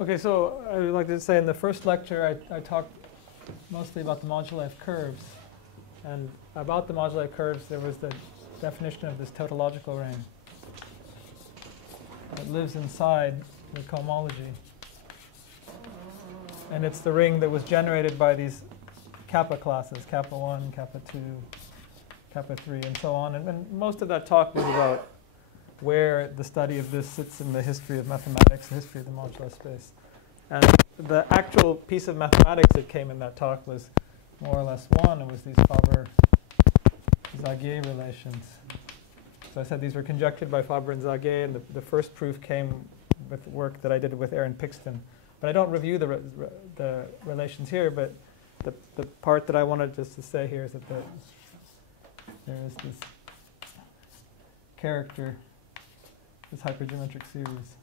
Okay, so I would like to say in the first lecture I talked mostly about the moduli of curves. And about the moduli of curves there was the definition of this tautological ring. It lives inside the cohomology. And it's the ring that was generated by these kappa classes, kappa 1, kappa 2, kappa 3, and so on. And most of that talk was about where the study of this sits in the history of mathematics, the history of the modular space. And the actual piece of mathematics that came in that talk was more or less one. It was these Fabre-Zagier relations. So I said these were conjectured by Fabre and Zagier, and the first proof came with work that I did with Aaron Pixton. But I don't review the relations here, but the part that I wanted just to say here is that there is this character, this hypergeometric series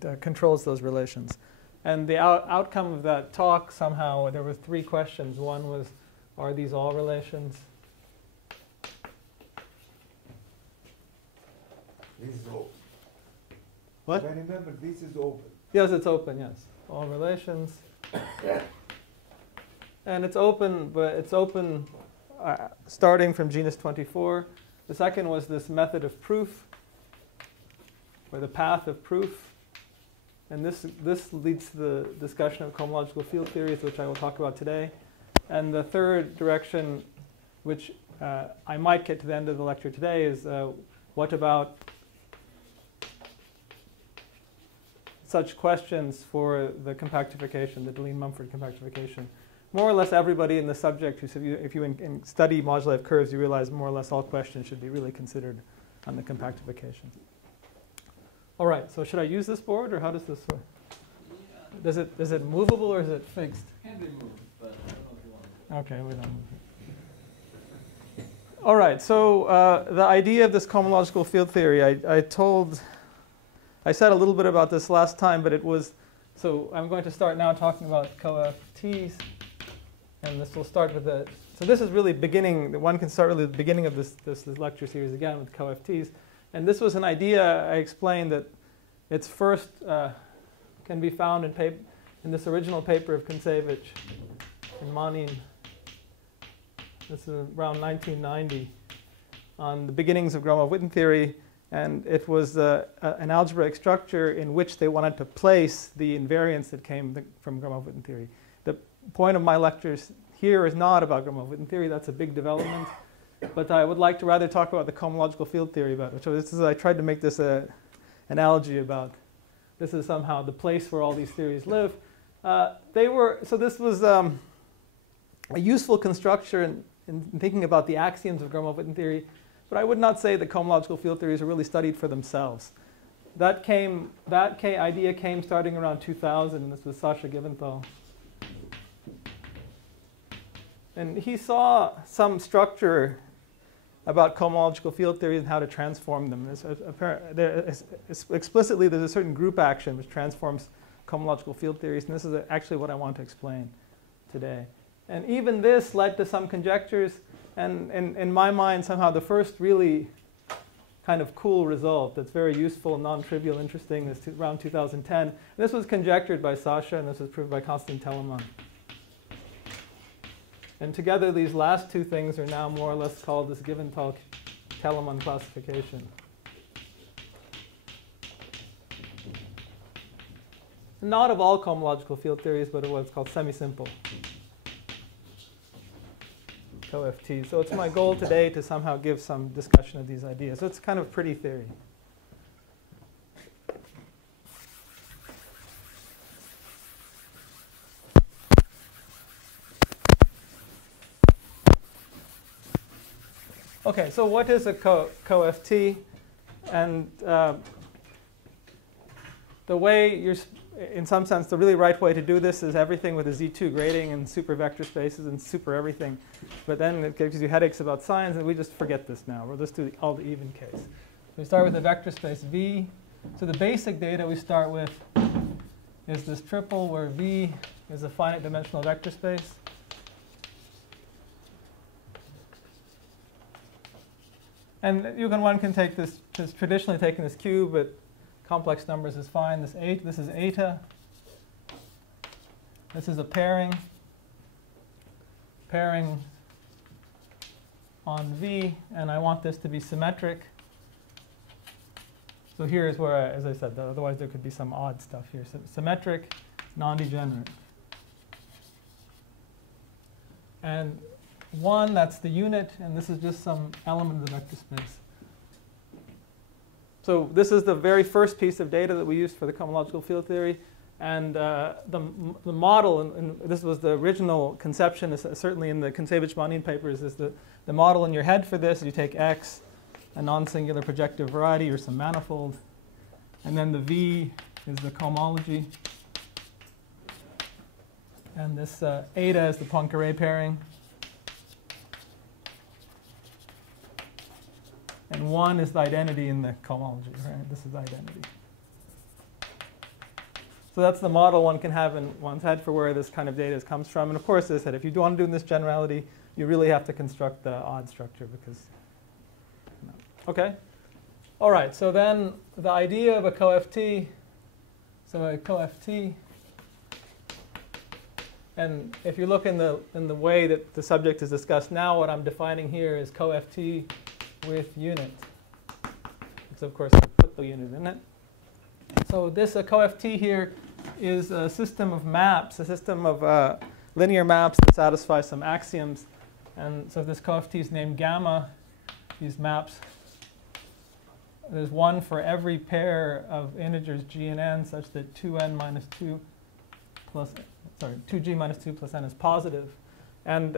that controls those relations. And the outcome of that talk, somehow, there were three questions. One was, are these all relations? This is open. What? I remember this is open. Yes, it's open, yes. All relations. And it's open, but it's open starting from genus 24. The second was this method of proof, or the path of proof. And this leads to the discussion of cohomological field theories, which I will talk about today. And the third direction, which I might get to the end of the lecture today, is what about such questions for the compactification, the Deligne-Mumford compactification. More or less everybody in the subject, if you study moduli of curves, you realize more or less all questions should be really considered on the compactification. All right, so should I use this board, or how does this work? Yeah. Is it movable or is it fixed? It can be moved, but I don't know if you want to. Okay, we don't move it. All right, so the idea of this cohomological field theory, I said a little bit about this last time, but it was, so I'm going to start now talking about CoFTs, and this will start with the, so this is really beginning, one can start really at the beginning of this lecture series again with CoFTs. And this was an idea I explained that its first can be found in this original paper of Kontsevich-Manin. This is around 1990 on the beginnings of Gromov-Witten theory. And it was an algebraic structure in which they wanted to place the invariants that came from Gromov-Witten theory. The point of my lectures here is not about Gromov-Witten theory. That's a big development. But I would like to rather talk about the cohomological field theory about it. So I tried to make this an analogy about this is somehow the place where all these theories live. So this was a useful construction in thinking about the axioms of Gromov-Witten theory. But I would not say that cohomological field theories are really studied for themselves. That idea came starting around 2000, and this was Sasha Givental. And he saw some structure about cohomological field theories and how to transform them. Explicitly, there's a certain group action which transforms cohomological field theories, and this is actually what I want to explain today. And even this led to some conjectures. And in my mind, somehow the first really kind of cool result that's very useful, non-trivial, interesting is around 2010. And this was conjectured by Sasha, and this was proved by Givental-Teleman. And together, these last two things are now more or less called this Givental-Teleman classification. Not of all cohomological field theories, but of what's called semisimple CoFTs. So it's my goal today to somehow give some discussion of these ideas. So it's kind of pretty theory. Okay, so what is a CoFT? And the way in some sense, the really right way to do this is everything with a Z2 grading and super vector spaces and super everything. But then it gives you headaches about signs, and we just forget this now. We'll just do all the even case. We start with a vector space V. So the basic data we start with is this triple where V is a finite dimensional vector space. And one can take this, traditionally taken this Q, but complex numbers is fine. This is eta. This is a pairing on V, and I want this to be symmetric. So here is where, as I said, otherwise there could be some odd stuff here. So symmetric, non-degenerate. And 1, that's the unit, and this is just some element of the vector space. So this is the very first piece of data that we used for the cohomological field theory. And the model, and this was the original conception, certainly in the Kontsevich-Manin papers, is the model in your head for this. You take X, a non-singular projective variety, or some manifold. And then the V is the cohomology. And this eta is the Poincare pairing. And 1 is the identity in the cohomology, right? This is the identity. So that's the model one can have in one's head for where this kind of data comes from. And of course, as I said, if you do want to do this generality, you really have to construct the odd structure because, okay. All right, so then the idea of a CoFT, so a CoFT, and if you look in the way that the subject is discussed now, what I'm defining here is CoFT with unit. So of course, I put the unit in it. So this CoFT here is a system of maps, a system of linear maps that satisfy some axioms. And so this CoFT is named gamma, these maps. There's one for every pair of integers g and n such that 2n minus 2 plus, 2g minus 2 plus n is positive. And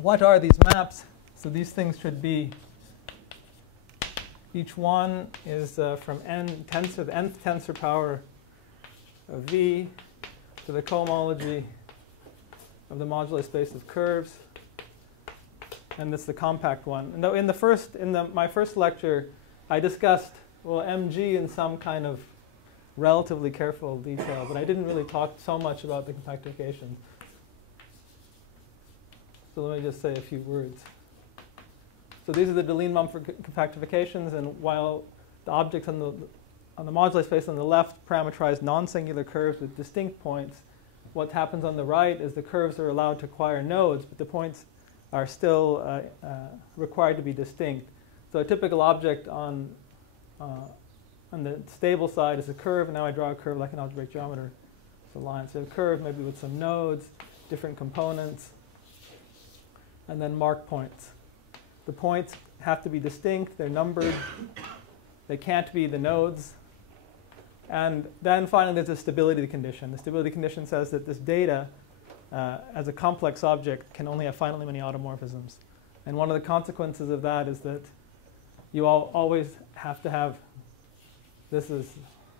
what are these maps? So these things should be, each one is from n tensor, the nth tensor power of V to the cohomology of the moduli space of curves. And this is the compact one. And in my first lecture, I discussed, well, MG in some kind of relatively careful detail, but I didn't really talk so much about the compactifications. So let me just say a few words. So these are the Deligne-Mumford compactifications, and while the objects on the moduli space on the left parameterize non-singular curves with distinct points, what happens on the right is the curves are allowed to acquire nodes, but the points are still required to be distinct. So a typical object on the stable side is a curve, and now I draw a curve like an algebraic geometer. It's a line. So a curve maybe with some nodes, different components, and then mark points. The points have to be distinct, they're numbered, they can't be the nodes. And then finally there's a stability condition. The stability condition says that this data, as a complex object, can only have finitely many automorphisms. And one of the consequences of that is that you always have to have, the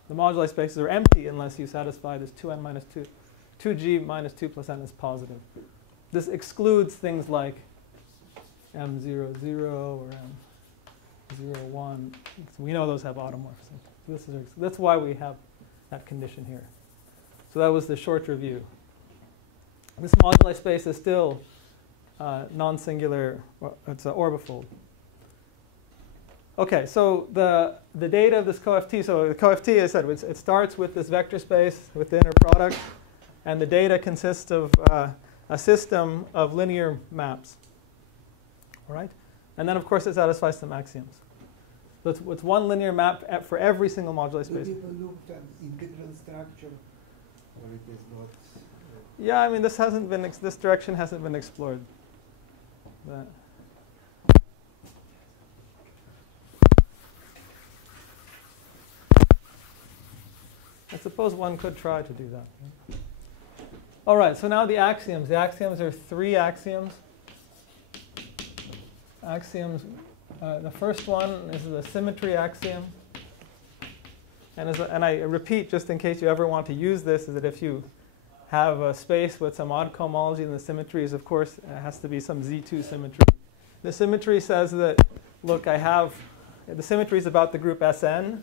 moduli spaces are empty unless you satisfy this 2n minus 2, 2g minus 2 plus n is positive. This excludes things like M00 or M01. So we know those have automorphisms. That's why we have that condition here. So that was the short review. This moduli space is still non-singular. It's an orbifold. Okay, so the data of this CoFT. So the CoFT, I said, it starts with this vector space with the inner product, and the data consists of a system of linear maps. All right, and then of course it satisfies some axioms. So it's one linear map for every single moduli space. Do people look at integral structure, or it is not? Yeah, I mean this direction hasn't been explored. But I suppose one could try to do that. Right? All right, so now the axioms. The axioms are 3 axioms. The first one is the symmetry axiom. And I repeat, just in case you ever want to use this, is that if you have a space with some odd cohomology, and the symmetry is, of course, it has to be some Z2 symmetry. The symmetry says that, look, the symmetry is about the group Sn.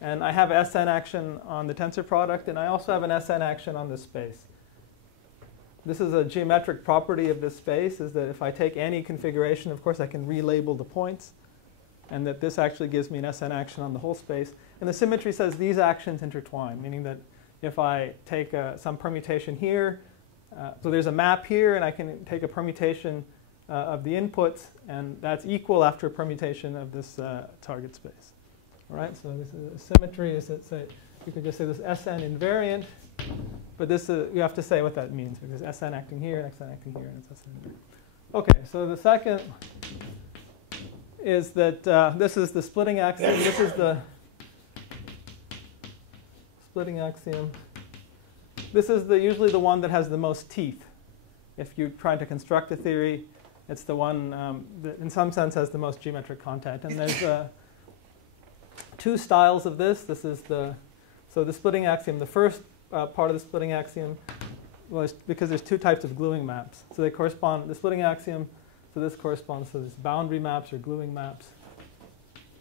And I have Sn action on the tensor product, and I also have an Sn action on this space. this is a geometric property of this space, is that if I take any configuration, of course, I can relabel the points, and that this actually gives me an SN action on the whole space. And the symmetry says these actions intertwine, meaning that if I take some permutation here, so there's a map here, and I can take a permutation of the inputs, and that's equal after a permutation of this target space. All right, so this is a symmetry. Is that, say, you could just say this SN invariant, but this you have to say what that means, because SN acting here, and XN acting here, and it's SN invariant. Okay, so the second is that this is the splitting axiom. This is the splitting axiom. This is usually the one that has the most teeth. If you're trying to construct a theory, it's the one that in some sense has the most geometric content. And there's two styles of this. This is the splitting axiom. The first part of the splitting axiom was because there's two types of gluing maps. So they correspond, the splitting axiom, so this corresponds to this boundary maps or gluing maps.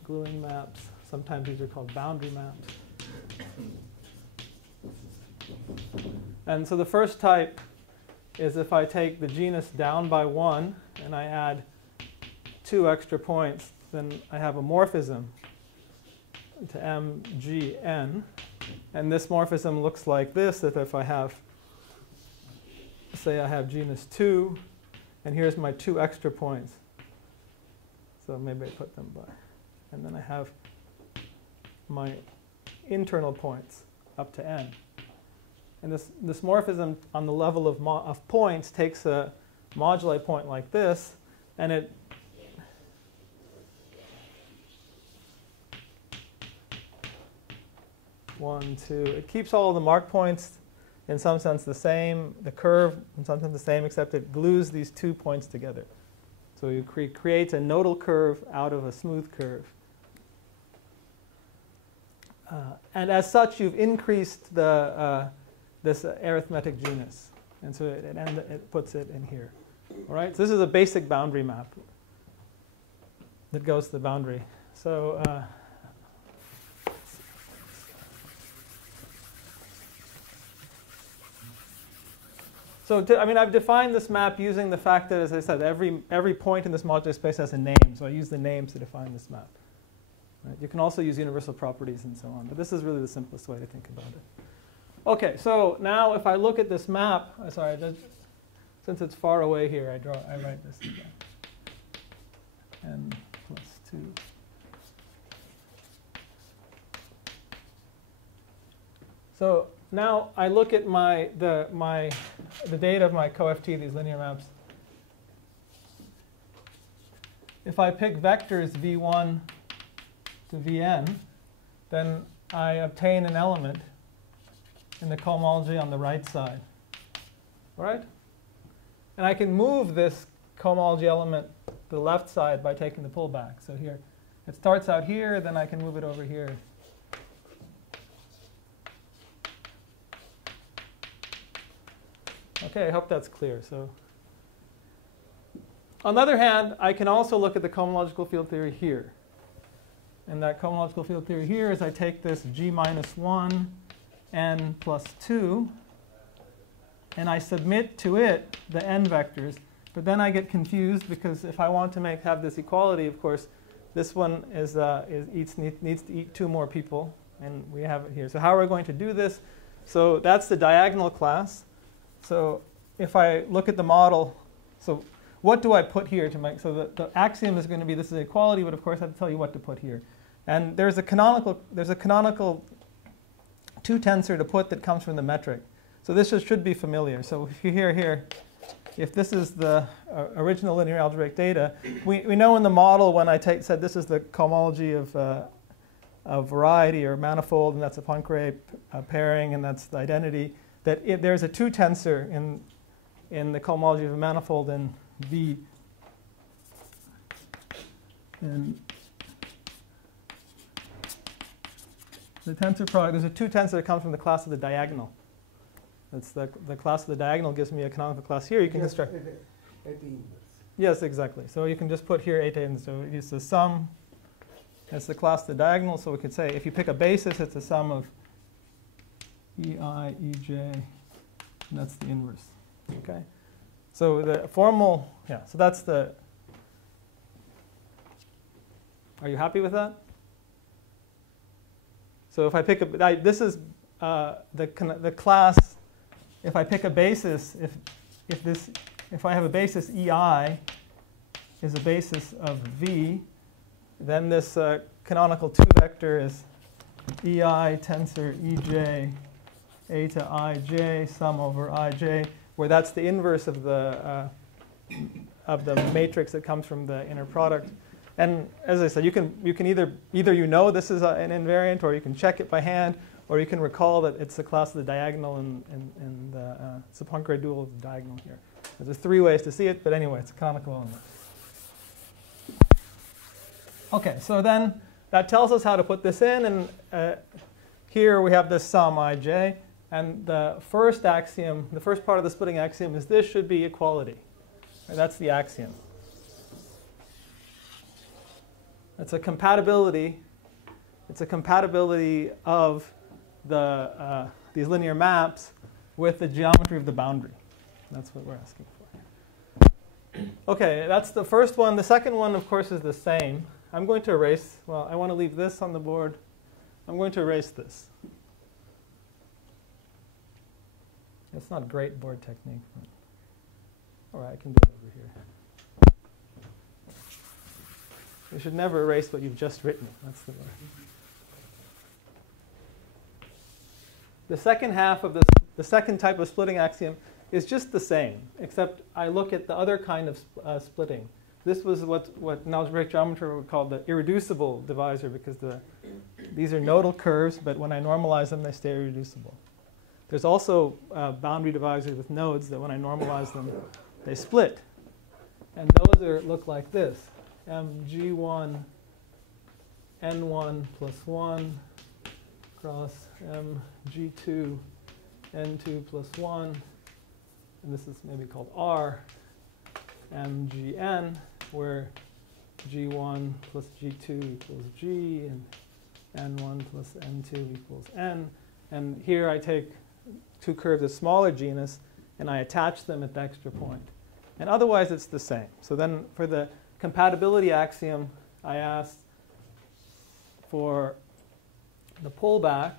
Gluing maps. Sometimes these are called boundary maps. And so the first type is if I take the genus down by 1 and I add 2 extra points, then I have a morphism to MGN. And this morphism looks like this, that if I have, say I have genus 2, and here's my 2 extra points. So maybe I put them by. And then I have my internal points up to n. And this morphism on the level of points takes a moduli point like this, and it it keeps all of the mark points in some sense the same, the curve in some sense the same, except it glues these 2 points together. So you create a nodal curve out of a smooth curve. And as such, you've increased this arithmetic genus. And so it puts it in here. All right? So this is a basic boundary map that goes to the boundary. So I mean, I've defined this map using the fact that, as I said, every point in this modular space has a name. So I use the names to define this map. Right? You can also use universal properties and so on. But this is really the simplest way to think about it. OK, so now if I look at this map, since it's far away here, I write this again. N plus 2. So now I look at the data of my CoFT, these linear maps. If I pick vectors v1 to vn, then I obtain an element in the cohomology on the right side. All right? And I can move this cohomology element to the left side by taking the pullback. So here, it starts out here, then I can move it over here. OK, I hope that's clear. So on the other hand, I can also look at the cohomological field theory here. And that cohomological field theory here is I take this G minus 1 n plus 2, and I submit to it the n vectors. But then I get confused because if I want to have this equality, of course, this one needs to eat 2 more people, and we have it here. So how are we going to do this? So that's the diagonal class. So if I look at the model, so what do I put here to make? So the axiom is going to be this is equality, but of course I have to tell you what to put here. And there's a canonical 2 tensor to put that comes from the metric. So this should be familiar. So if you hear here, if this is the original linear algebraic data, we know in the model when I said this is the cohomology of variety or manifold, and that's a Poincare pairing, and that's the identity, that there's a 2 tensor in the cohomology of a manifold in V. And the tensor product, there's a 2 tensor that comes from the class of the diagonal. That's the class of the diagonal gives me a canonical class here. You can construct. At the inverse. Yes, exactly. So you can just put here eta in. So it's the sum. It's the class of the diagonal. So we could say if you pick a basis, it's the sum of EI, EJ, and that's the inverse. Okay. So the formal, yeah, so that's the, are you happy with that? So if I pick a, this is the class, if I pick a basis, if I have a basis EI is a basis of V, then this canonical 2 vector is EI tensor EJ A to IJ sum over IJ, where that's the inverse of the matrix that comes from the inner product. And as I said, you can either you know this is an invariant, or you can check it by hand, or you can recall that it's the class of the diagonal and it's a Poincare dual of the diagonal here. There's 3 ways to see it, but anyway, it's a canonical element. Okay, so then that tells us how to put this in, and here we have this sum ij, and the first axiom, the first part of the splitting axiom is this should be equality. Right, that's the axiom. It's a compatibility. It's a compatibility of the these linear maps with the geometry of the boundary. That's what we're asking for. Okay, that's the first one. The second one, of course, is the same. I'm going to erase, well, I want to leave this on the board. I'm going to erase this. It's not great board technique, but all right, I can do it over here. You should never erase what you've just written. That's the word. The second half of this, the second type of splitting axiom is just the same, except I look at the other kind of splitting. This was what in algebraic geometry we would call the irreducible divisor, because these are nodal curves, but when I normalize them, they stay irreducible. There's also boundary divisors with nodes that when I normalize them, they split. And those look like this. mg1 n1 plus 1 cross mg2 n2 plus 1. And this is maybe called R, mgn, where g1 plus g2 equals g, and n1 plus n2 equals n. And here I take 2 curves of smaller genus, and I attach them at the extra point. And otherwise, it's the same. So then for the compatibility axiom, I asked for the pullback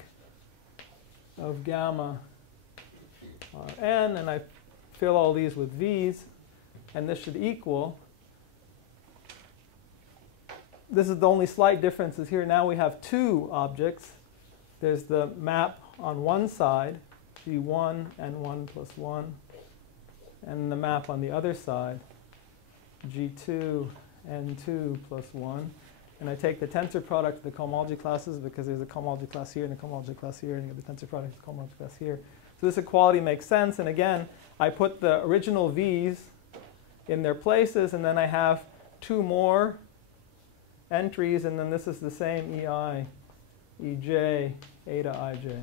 of gamma Rn, and I fill all these with V's, and this should equal. This is the only slight difference is here now we have 2 objects. There's the map on one side, G1 n1 plus 1, and the map on the other side, G2 n2 plus 1. And I take the tensor product of the cohomology classes, because there's a cohomology class here and a cohomology class here, and you get the tensor product of the cohomology class here. So this equality makes sense. And again, I put the original V's in their places, and then I have 2 more entries, and then this is the same EI, EJ, A to IJ.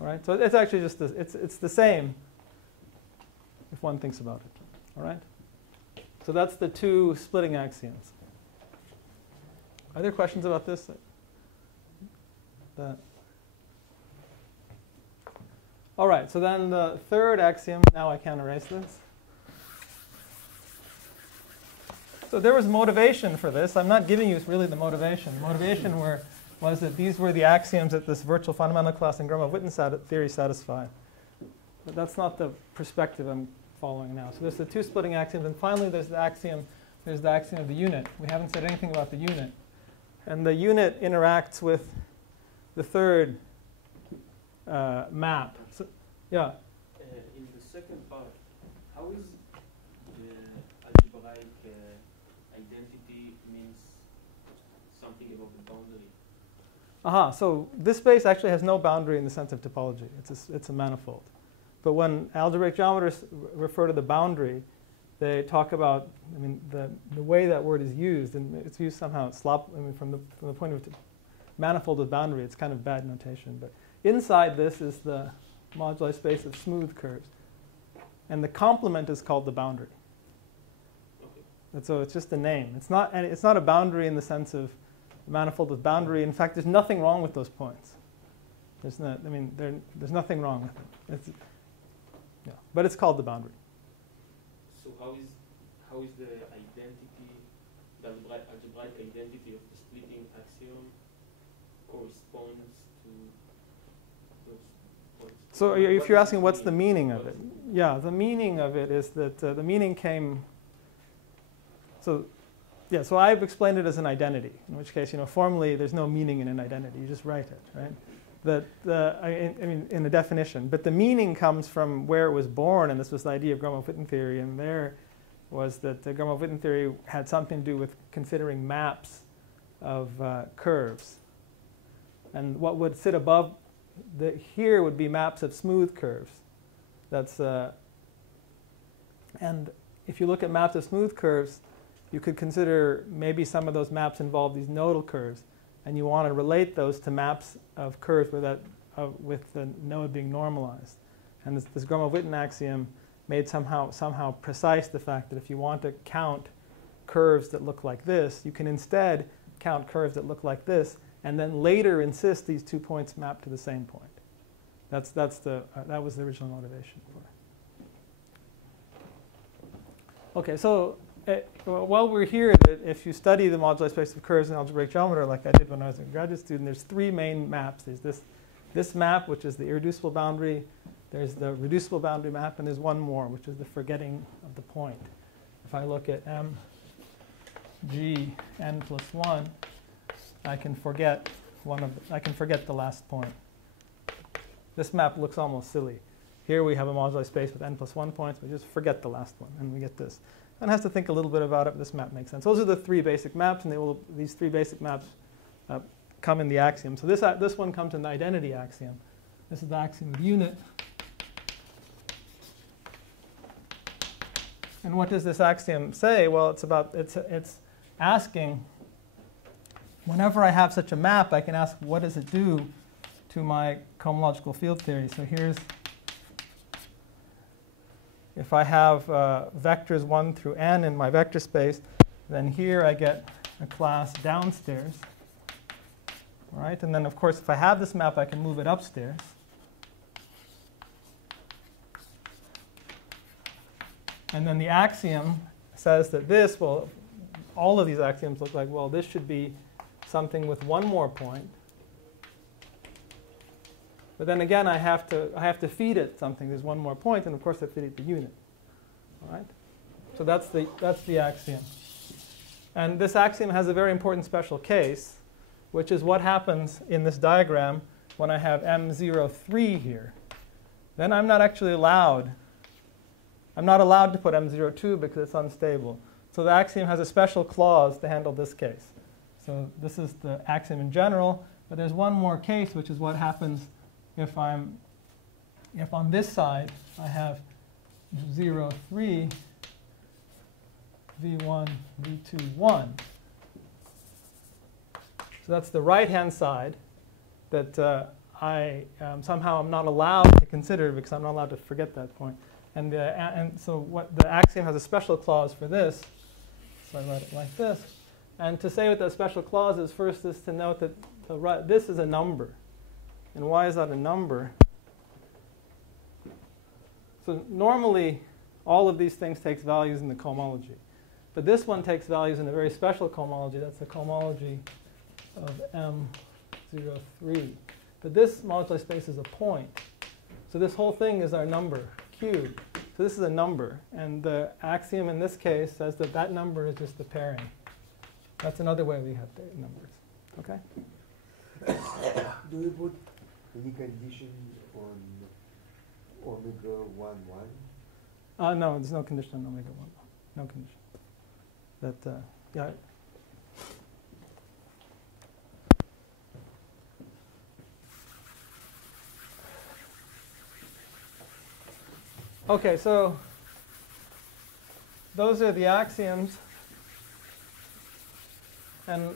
All right, so it's actually just it's the same if one thinks about it. All right, so that's the 2 splitting axioms. Are there questions about this? All right, so then the third axiom. Now I can't erase this. So there was motivation for this. I'm not giving you really the motivation. The motivation was that these were the axioms that this virtual fundamental class and Gromov-Witten theory satisfy. But that's not the perspective I'm following now. So there's the 2 splitting axioms, and finally there's the axiom of the unit. We haven't said anything about the unit. And the unit interacts with the third map. So, yeah? In the second part, how is the algebraic identity means something about the boundary? So this space actually has no boundary in the sense of topology. It's a manifold. But when algebraic geometers refer to the boundary, they talk about, the way that word is used, and it's used somehow from the point of manifold with boundary, it's kind of bad notation. But inside this is the moduli space of smooth curves. And the complement is called the boundary. Okay. And so it's just a name. It's not a boundary in the sense of manifold with boundary. In fact, there's nothing wrong with those points. There's nothing wrong with them. Yeah. But it's called the boundary. So how is the identity, the algebraic identity of the splitting axiom corresponds to those points? So if you're asking what's the meaning of What it, is yeah, the meaning of it is that the meaning came. So, yeah. So I've explained it as an identity. In which case, formally, there's no meaning in an identity. You just write it, right? I mean, in the definition. But the meaning comes from where it was born, and this was the idea of Gromov-Witten theory. And there was that the Gromov-Witten theory had something to do with considering maps of curves. And what would sit above here would be maps of smooth curves. That's and if you look at maps of smooth curves, you could consider maybe some of those maps involve these nodal curves, and you want to relate those to maps of curves where with the node being normalized. And this Gromov-Witten axiom made somehow precise the fact that if you want to count curves that look like this, you can instead count curves that look like this, and then later insist these 2 points map to the same point. That was the original motivation for it. Okay, so while we're here, if you study the moduli space of curves in algebraic geometry, like I did when I was a graduate student, there's 3 main maps. There's this map, which is the irreducible boundary. There's the reducible boundary map, and there's one more, which is the forgetting of the point. If I look at m, g, n plus 1, I can forget the last point. This map looks almost silly. Here we have a moduli space with n plus 1 points. We just forget the last one, and we get this. One has to think a little bit about it, but this map makes sense. Those are the 3 basic maps, and these 3 basic maps come in the axiom. So this one comes in the identity axiom. This is the axiom of unit. And what does this axiom say? Well, it's asking, whenever I have such a map, I can ask, what does it do to my cohomological field theory? So here's, if I have vectors 1 through n in my vector space, then here I get a class downstairs. Right? And then, of course, if I have this map, I can move it upstairs. And then the axiom says that this, well, all of these axioms look like, well, this should be something with one more point. But then again, I have to feed it something. There's one more point, and of course I feed it the unit. All right? So that's the axiom. And this axiom has a very important special case, which is what happens in this diagram when I have M03 here. Then I'm not actually allowed. I'm not allowed to put M02 because it's unstable. So the axiom has a special clause to handle this case. So this is the axiom in general, but there's one more case, which is what happens if on this side I have 0, 3, V1, V2, 1. So that's the right-hand side that I somehow am not allowed to consider because I'm not allowed to forget that point. And so what the axiom has a special clause for this. So I write it like this. And to say what that special clause is, first is to note that this is a number. And why is that a number? So normally, all of these things takes values in the cohomology. But this one takes values in a very special cohomology. That's the cohomology of M03. But this moduli space is a point. So this whole thing is our number, cubed. So this is a number. And the axiom in this case says that that number is just the pairing. That's another way we have numbers. Okay? Do you put any condition on omega 1, 1? No, there's no condition on omega 1. No condition. That, yeah. Okay, so those are the axioms. And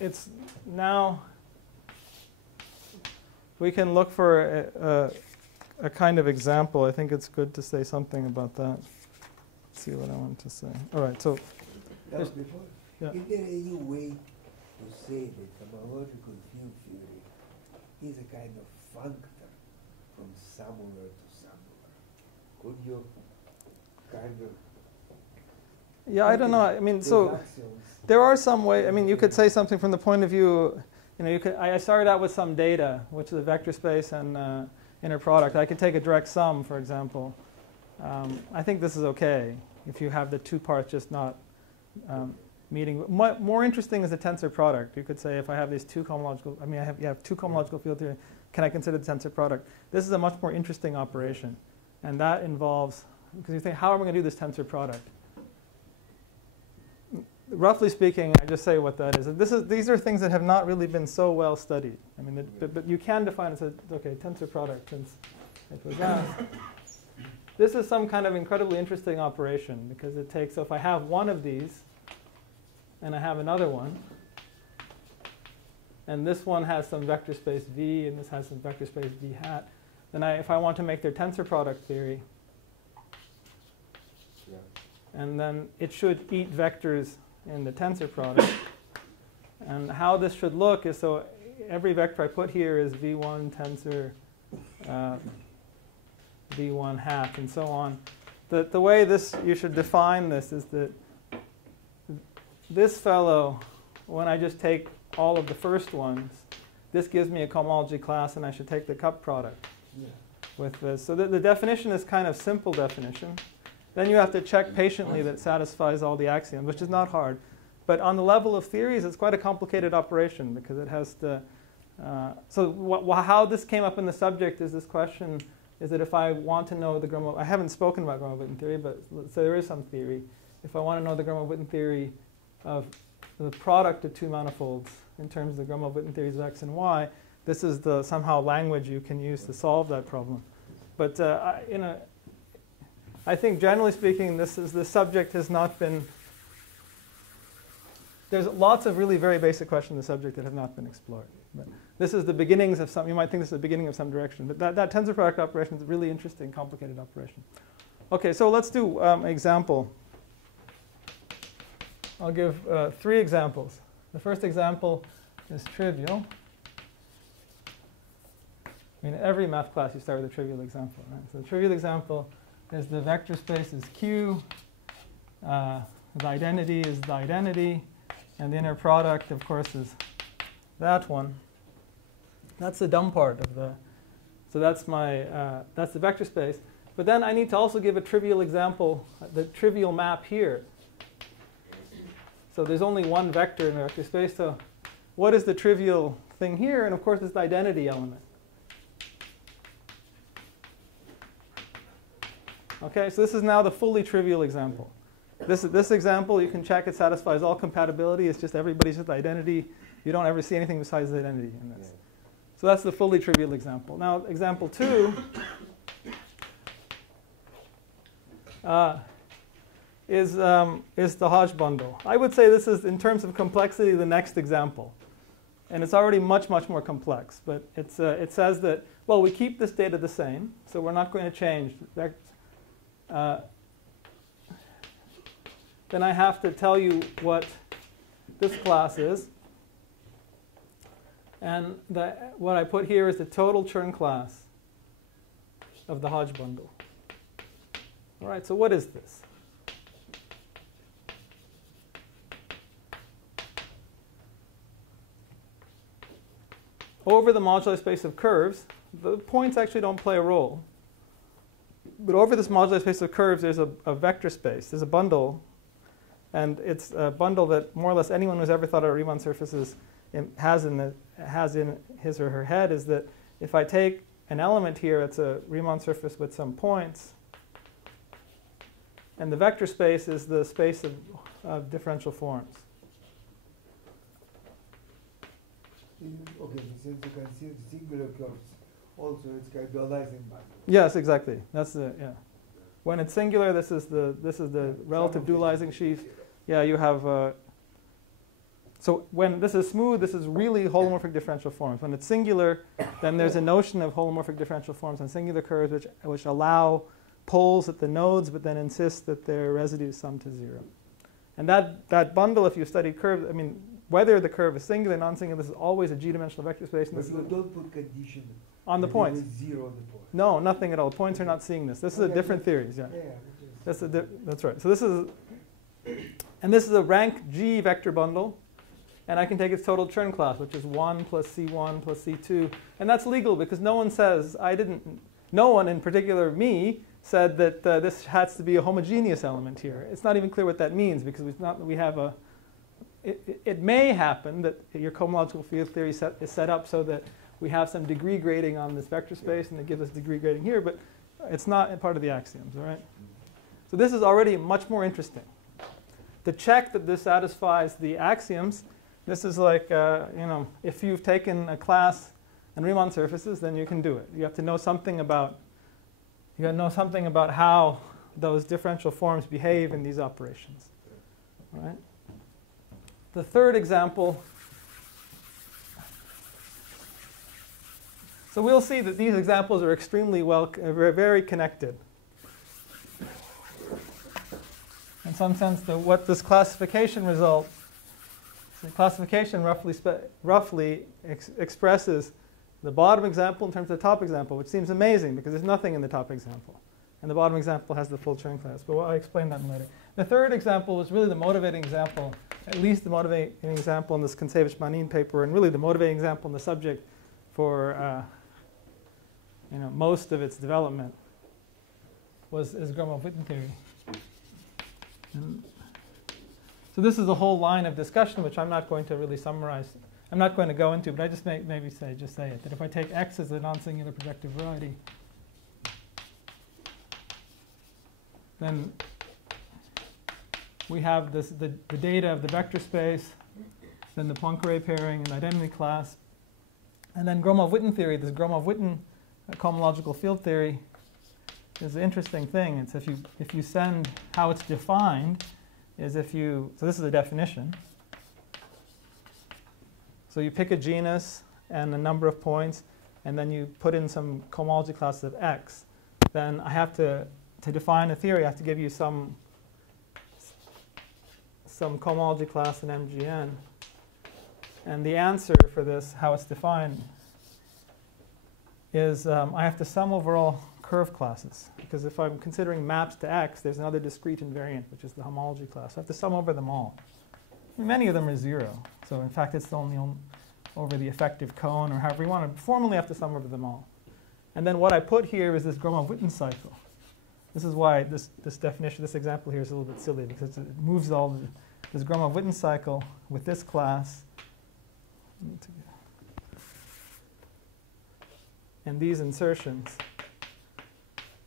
it's now we can look for a kind of example. I think it's good to say something about that. Let's see what I want to say. All right, so Before, yeah. is there any way to say that homological field theory is a kind of functor from somewhere to somewhere? Could you kind of Yeah, I don't know. I mean, so axioms? there are some way. I mean, you could say something from the point of view. You know, you could. I started out with some data, which is a vector space and inner product. I could take a direct sum, for example. I think this is okay if you have the two parts just not meeting. More interesting is the tensor product. You could say if I have these two cohomological. I mean, you have two cohomological field theory. Can I consider the tensor product? This is a much more interesting operation, and that involves because you think, how am I going to do this tensor product? Roughly speaking, I just say what that is. These are things that have not really been so well studied. I mean, but you can define it as okay, tensor product since it was asked. This is some kind of incredibly interesting operation because it takes. So if I have one of these, and I have another one, and this one has some vector space V, and this has some vector space V hat, then if I want to make their tensor product theory, and then it should eat vectors in the tensor product. And how this should look is, so every vector I put here is V1 tensor V1 hat, and so on. The way you should define this is that this fellow, when I just take all of the first ones, this gives me a cohomology class, and I should take the cup product with this. So the definition is kind of simple definition. Then you have to check patiently that it satisfies all the axioms, which is not hard. But on the level of theories, it's quite a complicated operation because it has to. How this came up in the subject is this question: is that if I want to know the Gromov, I haven't spoken about Gromov-Witten theory, but so there is some theory. If I want to know the Gromov-Witten theory of the product of two manifolds in terms of the Gromov-Witten theories of x and y, this is the somehow language you can use to solve that problem. But I think generally speaking, this subject has not been. There's lots of really very basic questions in the subject that have not been explored. But this is the beginnings of some. You might think this is the beginning of some direction, but that tensor product operation is a really interesting, complicated operation. Okay, so let's do an example. I'll give 3 examples. The first example is trivial. I mean, every math class you start with a trivial example, right? So the trivial example is the vector space is Q, the identity is the identity, and the inner product, of course, is that one. That's the dumb part of the. So that's the vector space. But then I need to also give a trivial example, the trivial map here. So there's only one vector in the vector space. So what is the trivial thing here? And of course, it's the identity element. Okay, so this is now the fully trivial example. This example, you can check it satisfies all compatibility. It's just everybody's just identity. You don't ever see anything besides the identity in this. So that's the fully trivial example. Now, example 2 is the Hodge bundle. I would say this is, in terms of complexity, the next example. And it's already much, much more complex. But it says that, well, we keep this data the same, so we're not going to change. Then I have to tell you what this class is. And what I put here is the total Chern class of the Hodge bundle. All right, so what is this? Over the moduli space of curves, the points actually don't play a role. But over this moduli space of curves, there's a vector space. There's a bundle. And it's a bundle that more or less anyone who's ever thought of Riemann surfaces has in his or her head, is that if I take an element here, it's a Riemann surface with some points, and the vector space is the space of differential forms. Okay, since you can see the singular curves, also it's cardinalizing bundle. Yes, exactly. That's the When it's singular, this is the relative dualizing sheaf. Yeah, you have. So when this is smooth, this is really holomorphic differential forms. When it's singular, then there's a notion of holomorphic differential forms on singular curves, which allow poles at the nodes, but then insist that their residues sum to 0. And that bundle, if you study curves, I mean, whether the curve is singular, non-singular, this is always a G-dimensional vector space. And But you don't put condition. on the And points. there is 0 on the point. No, nothing at all. Points are not seeing this. This is a different theories. Yeah. That's right. So this is, and this is a rank G vector bundle, and I can take its total Chern class, which is 1 plus C1 plus C2, and that's legal because no one says no one, in particular me, said that this has to be a homogeneous element here. It's not even clear what that means because it may happen that your cohomological field theory is set up so that we have some degree grading on this vector space and it gives us degree grading here, but it's not part of the axioms, all right? So this is already much more interesting. To check that this satisfies the axioms, this is like, if you've taken a class in Riemann surfaces, then you can do it. You have to know something about how those differential forms behave in these operations, all right? The third example, so we'll see that these examples are extremely very connected. In some sense, what this classification result, the classification roughly expresses the bottom example in terms of the top example, which seems amazing because there's nothing in the top example. And the bottom example has the full Chern class, but I'll explain that later. The third example is really the motivating example, at least the motivating example in this Kontsevich-Manin paper, and really the motivating example in the subject for most of its development is Gromov-Witten theory. And so this is a whole line of discussion, which I'm not going to really summarize. I'm not going to go into, but I just maybe say it, that if I take X as a non-singular projective variety, then we have the data of the vector space, then the Poincare pairing and identity class, and then Gromov-Witten theory, this Gromov-Witten cohomological field theory is an interesting thing. It's if you send how it's defined is so this is a definition. So you pick a genus and a number of points, and then you put in some cohomology classes of X. Then I have to define a theory, I have to give you some cohomology class in MGN. And the answer for this, how it's defined, is I have to sum over all curve classes. Because if I'm considering maps to X, there's another discrete invariant, which is the homology class. I have to sum over them all. Many of them are 0. So in fact, it's only over the effective cone, or however you want to formally have to sum over them all. And then what I put here is this Gromov-Witten cycle. This is why this definition, this example here is a little bit silly, because it moves all this Gromov-Witten cycle with this class and these insertions.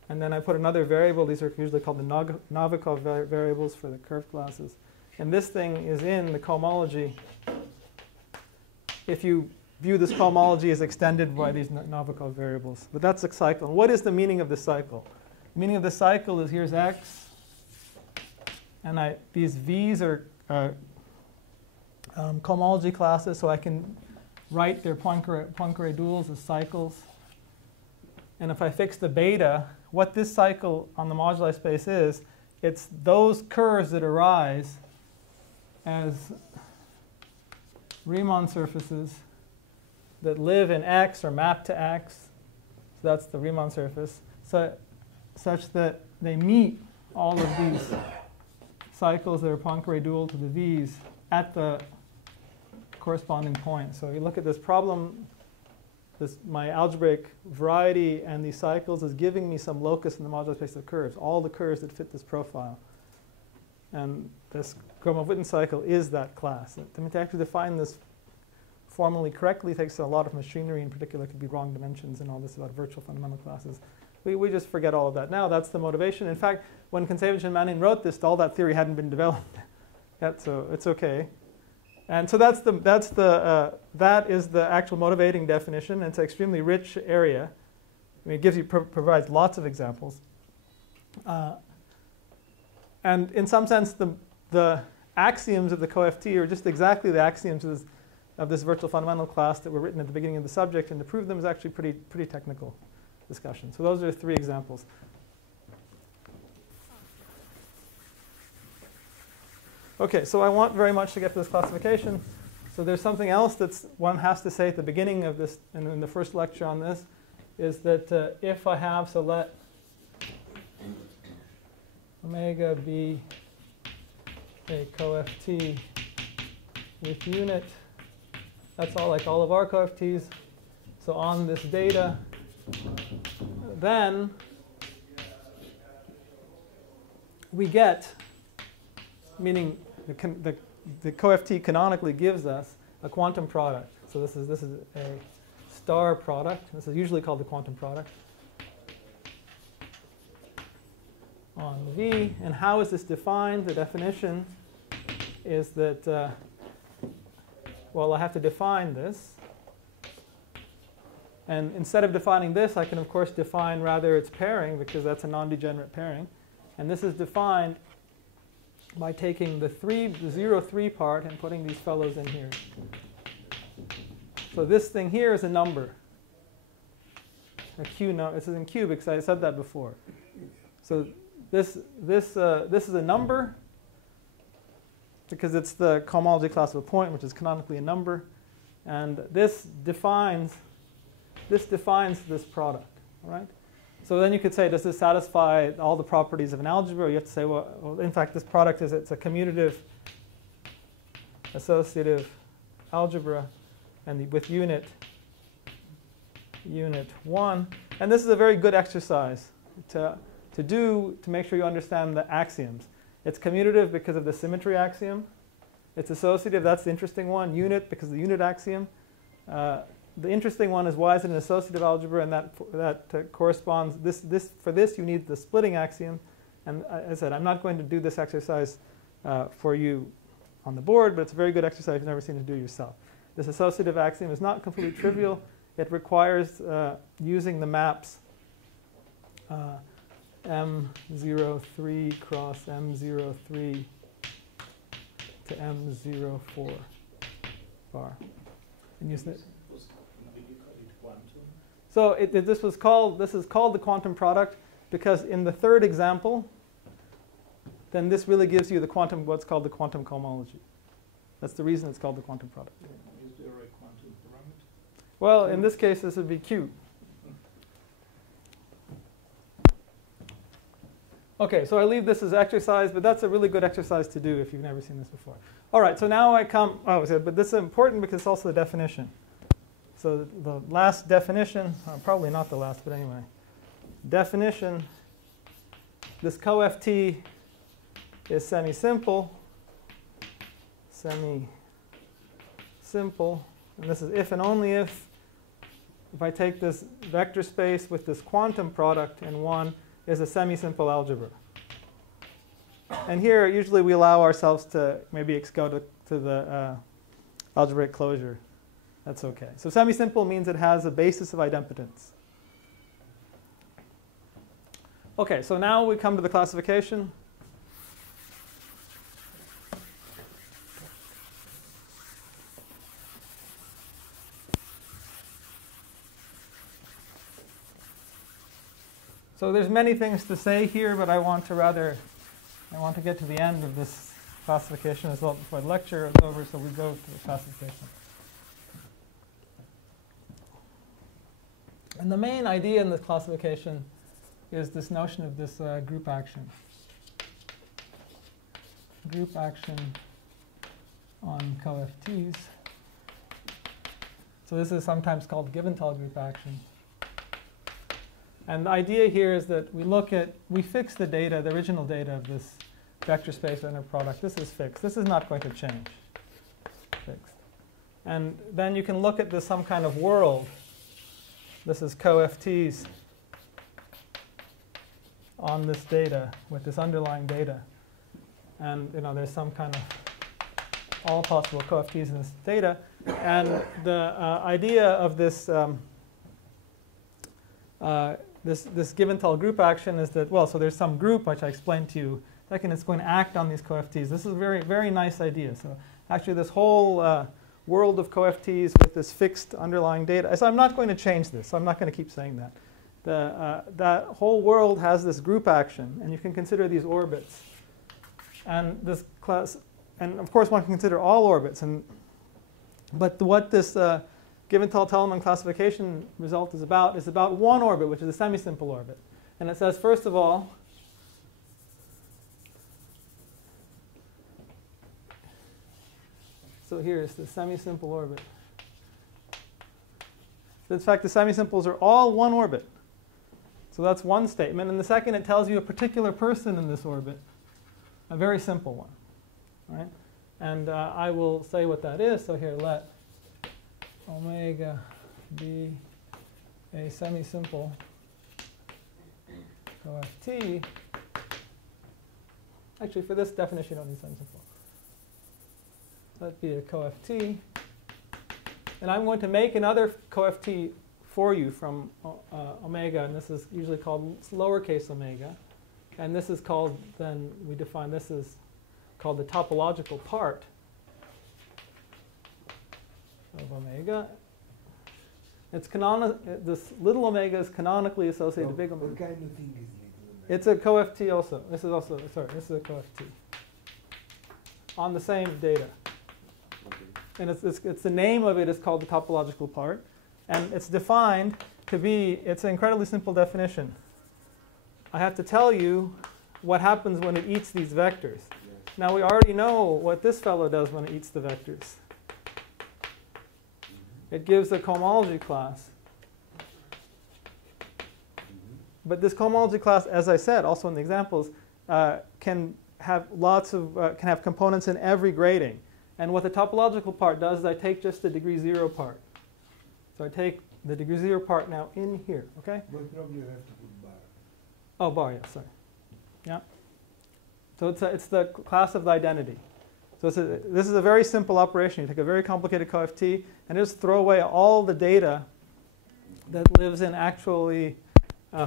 And then I put another variable. These are usually called the Novikov variables for the curve classes. And this thing is in the cohomology. If you view this cohomology as extended by these Novikov variables. But that's a cycle. And what is the meaning of the cycle? The meaning of the cycle is here's X. And these V's are cohomology classes, so I can write their Poincare duals as cycles. And if I fix the beta, what this cycle on the moduli space is, it's those curves that arise as Riemann surfaces that live in X or map to X. So that's the Riemann surface. Such that they meet all of these cycles that are Poincare dual to the V's at the corresponding point. So you look at this problem, my algebraic variety and these cycles is giving me some locus in the modular space of curves, all the curves that fit this profile. And this Gromov-Witten cycle is that class. I mean, to actually define this formally correctly takes a lot of machinery. In particular, it could be wrong dimensions and all this about virtual fundamental classes. We just forget all of that now. That's the motivation. In fact, when Kontsevich-Manin wrote this, all that theory hadn't been developed yet, so it's okay. And so that is the actual motivating definition. It's an extremely rich area. I mean, it provides lots of examples. And in some sense, the axioms of the CoFT are just exactly the axioms of this virtual fundamental class that were written at the beginning of the subject. And to prove them is actually pretty technical discussion. So those are 3 examples. OK, so I want very much to get to this classification. So there's something else that one has to say at the beginning of this, and in the first lecture on this, is that if I have, so let omega be a CoFT with unit, that's all like all of our CoFTs. So on this data, then we get, meaning the CoFT canonically gives us a quantum product. So this is a star product. This is usually called the quantum product on V. And how is this defined? The definition is that, well, I have to define this. And instead of defining this, I can, of course, define rather its pairing, because that's a non-degenerate pairing. And this is defined by taking the 0, 3 part and putting these fellows in here. So this thing here is a number. A Q no, this is in cubics. I said that before. So this is a number because it's the cohomology class of a point, which is canonically a number. And this defines this product, all right? So then you could say, does this satisfy all the properties of an algebra? Or you have to say, well, in fact, this product it's a commutative associative algebra, and with unit 1. And this is a very good exercise to make sure you understand the axioms. It's commutative because of the symmetry axiom. It's associative, that's the interesting one. Unit because of the unit axiom. The interesting one is, why is it an associative algebra? And that corresponds. For this you need the splitting axiom. And as I said, I'm not going to do this exercise for you on the board, but it's a very good exercise if you've never seen it do yourself. This associative axiom is not completely trivial. It requires using the maps M03 cross M03 to M04 bar. And use it. So this is called the quantum product because in the third example, then this really gives you the quantum, what's called the quantum cohomology. That's the reason it's called the quantum product. Is there a quantum parameter? Well, in this case, this would be Q. Okay, so I leave this as exercise, but that's a really good exercise to do if you've never seen this before. All right, so now I come, but this is important because it's also the definition. So the last definition, probably not the last, but anyway. Definition, this CoFT is semisimple. Semisimple. And this is if and only if I take this vector space with this quantum product in one is a semisimple algebra. And here, usually we allow ourselves to maybe go to the algebraic closure. That's okay. So semisimple means it has a basis of idempotence. Okay, so now we come to the classification. So there's many things to say here, but I want to get to the end of this classification as well before the lecture is over, so we go to the classification. And the main idea in this classification is this notion of this group action. Group action on CoFTs. So this is sometimes called Givental group action. And the idea here is that we fix the data, the original data of this vector space inner product. This is fixed. This is not going to change. Fixed. And then you can look at this some kind of world. This is CoFTs on this data with this underlying data. And there's some kind of all possible CoFTs in this data. And the idea of this this Givental group action is that, well, so there's some group, which I explained to you. Second, it's going to act on these CoFTs. This is a very, very nice idea. So actually, this whole world of CoFTs with this fixed underlying data. So I'm not going to change this. So I'm not going to keep saying that. That whole world has this group action, and you can consider these orbits. And this class, and of course, one can consider all orbits. But what this Givental-Teleman classification result is about one orbit, which is a semisimple orbit. And it says, first of all, so here is the semisimple orbit. In fact, the semisimples are all one orbit. So that's one statement. And the second, it tells you a particular person in this orbit, a very simple one. Right? And I will say what that is. So here, let omega be a semisimple CoFT. Actually, for this definition, you don't need semisimple. Let be a CoFT. And I'm going to make another CoFT for you from omega, and this is usually called lowercase omega. And this is called, then we define this as called the topological part of omega. It's this little omega is canonically associated to big omega. What kind of thing is little omega? It's a CoFT also. This is also, sorry, this is a CoFT on the same data. And it's the name of it is called the topological part. And it's defined to be, it's an incredibly simple definition. I have to tell you what happens when it eats these vectors. Yes. Now, we already know what this fellow does when it eats the vectors. It gives a cohomology class. But this cohomology class, as I said, also in the examples, can have can have components in every grading. And what the topological part does is I take just the degree 0 part. So I take the degree 0 part now in here, okay? But probably you have to put bar. Oh, bar, yeah, sorry. Yeah. So it's the class of the identity. So this is a very simple operation. You take a very complicated CoFT and just throw away all the data that lives in actually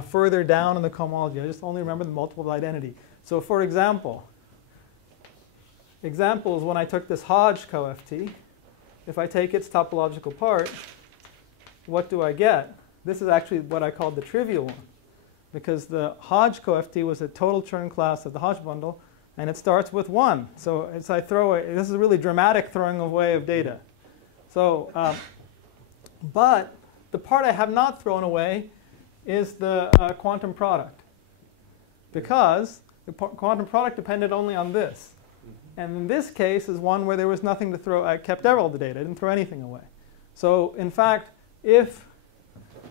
further down in the cohomology. I just only remember the multiple identity. So for example is when I took this Hodge CoFT, if I take its topological part, what do I get? This is actually what I called the trivial one, because the Hodge CoFT was a total Chern class of the Hodge bundle, and it starts with 1. So as I throw away, this is a really dramatic throwing away of data. So, but the part I have not thrown away is the quantum product, because the quantum product depended only on this. And in this case is one where there was nothing to throw. I kept all the data. I didn't throw anything away. So in fact, if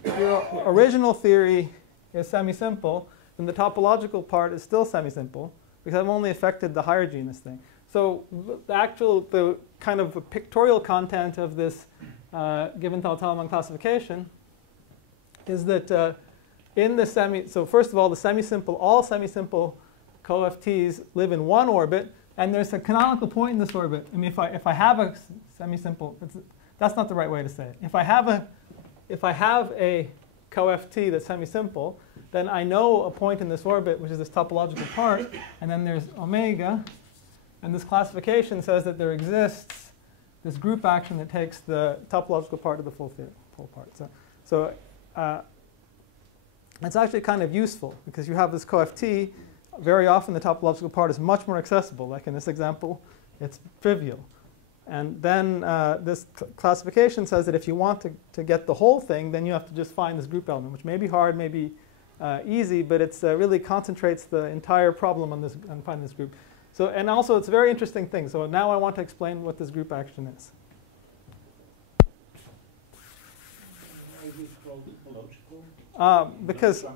your original theory is semisimple, then the topological part is still semisimple, because I've only affected the higher genus thing. So the kind of pictorial content of this Givental-Teleman classification is that in the so first of all, all semisimple CoFTs live in one orbit. And there's a canonical point in this orbit. I mean, if I have a semisimple, that's not the right way to say it. If I have a CoFT that's semisimple, then I know a point in this orbit, which is this topological part, and then there's omega, and this classification says that there exists this group action that takes the topological part of the full part. So it's actually kind of useful because you have this CoFT. Very often the topological part is much more accessible. Like in this example, it's trivial. And then this classification says that if you want to get the whole thing, then you have to just find this group element, which may be hard, may be easy, but it really concentrates the entire problem on finding this group. So, and also it's a very interesting thing. So now I want to explain what this group action is. Why is it called topological? Because,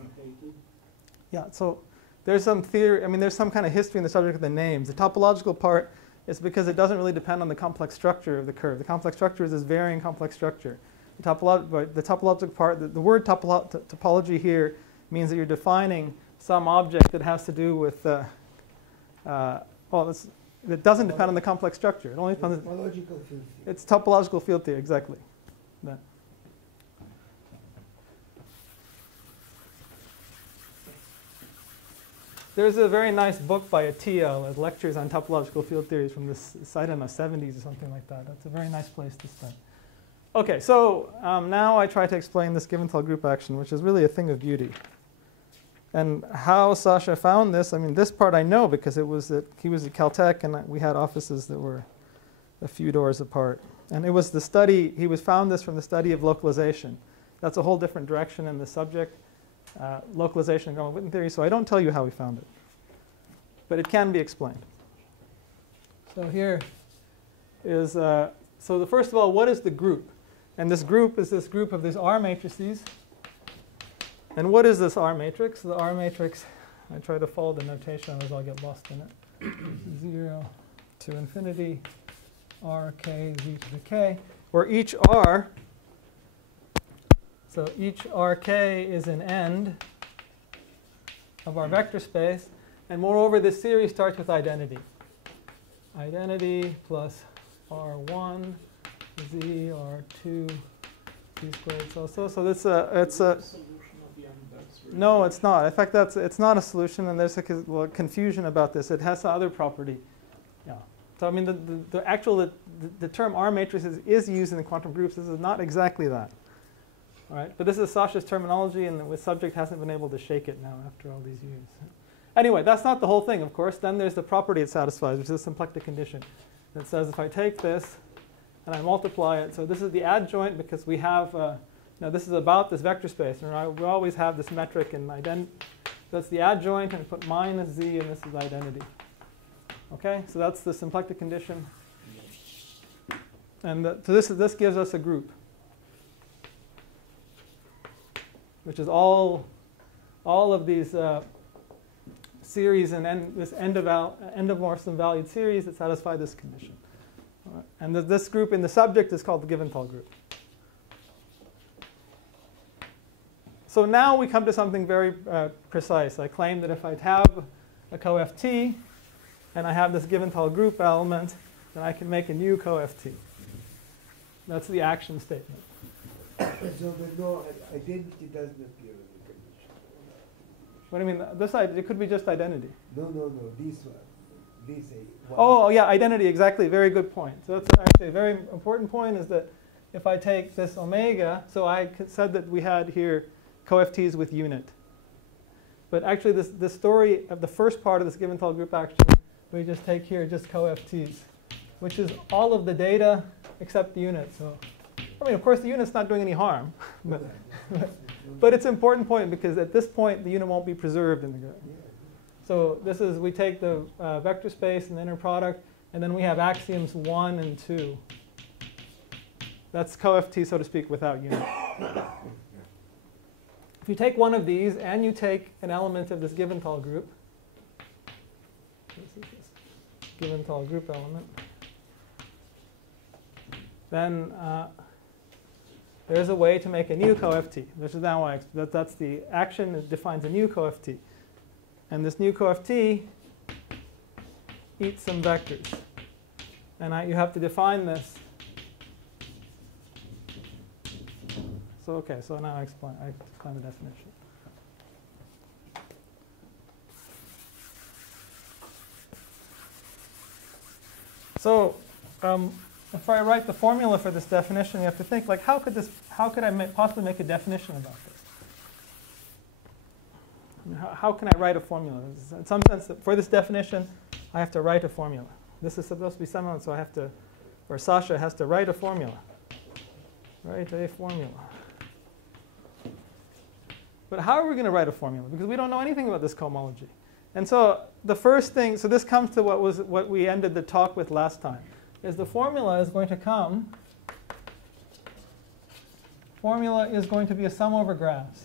yeah, so there's some theory, I mean, there's some kind of history in the subject of the names. The topological part is because it doesn't really depend on the complex structure of the curve. The complex structure is this varying complex structure. The topological part, the word topology here means that you're defining some object that has to do with, that doesn't depend on the complex structure. It only depends on topological field theory. It's topological field theory, exactly. That. There's a very nice book by Atiyah, Lectures on Topological Field Theories from this, I don't know, 70s or something like that. That's a very nice place to start. Okay, so now I try to explain this Givental group action, which is really a thing of beauty. And how Sasha found this, I mean, this part I know because he was at Caltech and we had offices that were a few doors apart. And it was the study, he was found this from the study of localization. That's a whole different direction in the subject, localization and Gromov-Witten theory, so I don't tell you how he found it. But it can be explained. So here is, so first of all, what is the group? And this group is this group of these R matrices. And what is this R matrix? The R matrix, I try to follow the notation, otherwise I'll get lost in it. 0 to infinity, R, K, Z to the K, where each R, so each RK is an end of our vector space. And moreover, this series starts with identity. Identity plus R1, Z, R2, Z squared, so this, it's a, no, it's not. In fact, it's not a solution, and there's a confusion about this. It has some other property. Yeah. So I mean, the term R matrices is used in the quantum groups. This is not exactly that. All right, but this is Sasha's terminology, and the subject hasn't been able to shake it now after all these years. Anyway, that's not the whole thing, of course. Then there's the property it satisfies, which is a symplectic condition. That says if I take this and I multiply it, so this is the adjoint because we have, now this is about this vector space. And we always have this metric in identity. That's the adjoint, and put minus Z, and this is identity. Okay, so that's the symplectic condition. And so this gives us a group, which is all of these series and this endomorphism valued series that satisfy this condition. Right. And this group in the subject is called the Givental group. So now we come to something very precise. I claim that if I have a CoFT and I have this Givental group element, then I can make a new CoFT. That's the action statement. So the no identity doesn't appear in the condition. What do you mean? This side, it could be just identity. No, this one. This one. Oh, yeah, identity, exactly. Very good point. So that's actually a very important point, is that if I take this omega, so I said that we had here CoFTs with unit. But actually, this story of the first part of this Givental group action, we just take here just CoFTs, which is all of the data except the unit. So, I mean, of course, the unit's not doing any harm. But it's an important point because at this point, the unit won't be preserved in the group. So this is, we take the vector space and the inner product, and then we have axioms 1 and 2. That's CoFT, so to speak, without unit. If you take one of these and you take an element of this Givental group, this is this Givental group element, then there's a way to make a new CoFT. This is now that's the action that defines a new CoFT. And this new CoFT eats some vectors. And you have to define this. So okay, so now I explain the definition. So if I write the formula for this definition, you have to think like, how could I possibly make a definition about this? I mean, how can I write a formula? In some sense, for this definition, I have to write a formula. This is supposed to be similar, so I have to, or Sasha has to write a formula. Write a formula. But how are we going to write a formula? Because we don't know anything about this cohomology. And so the first thing, so this comes to what we ended the talk with last time, is the formula is going to come. Formula is going to be a sum over graphs.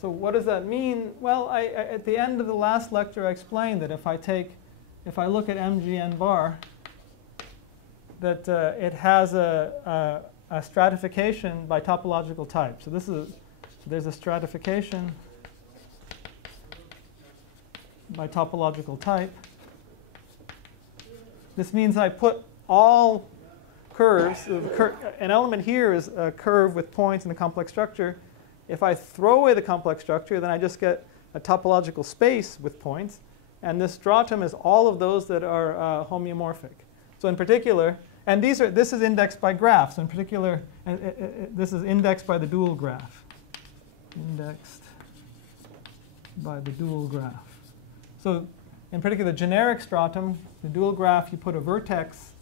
So what does that mean? Well, at the end of the last lecture, I explained that if I look at MGN bar, that it has a stratification by topological type. So there's a stratification by topological type. This means I put all curves. An element here is a curve with points in a complex structure. If I throw away the complex structure, then I just get a topological space with points. And this stratum is all of those that are homeomorphic. So in particular, and this is indexed by graphs. In particular, this is indexed by the dual graph. Indexed by the dual graph. So in particular the generic stratum, the dual graph, you put a vertex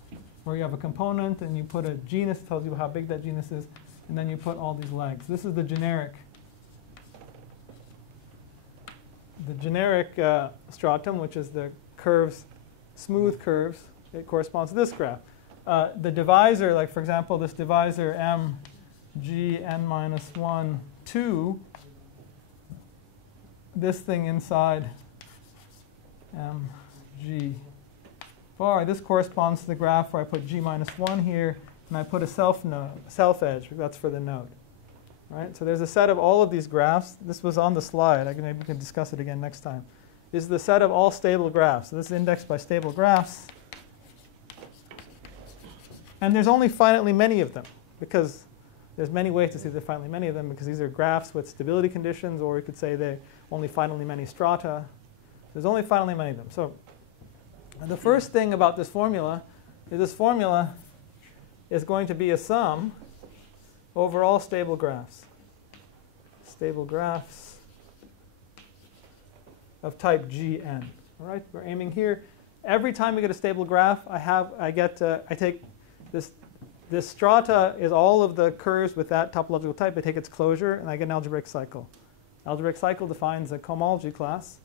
where you have a component, and you put a genus, tells you how big that genus is, and then you put all these legs. This is the generic. The generic stratum, which is the curves, smooth curves, it corresponds to this graph. The divisor, like for example, this divisor m g n minus 1, 2, this thing inside m g bar, this corresponds to the graph where I put g minus 1 here, and I put a self edge. That's for the node. Right? So there's a set of all of these graphs. This was on the slide. Maybe we can discuss it again next time. This is the set of all stable graphs. So this is indexed by stable graphs. And there's only finitely many of them, because there's many ways to see there's finitely many of them, because these are graphs with stability conditions, or we could say they're only finitely many strata. There's only finitely many of them. So the first thing about this formula is this formula is going to be a sum over all stable graphs. Stable graphs of type Gn. All right, we're aiming here. Every time we get a stable graph, I take this strata is all of the curves with that topological type. I take its closure, and I get an algebraic cycle. Algebraic cycle defines a cohomology class.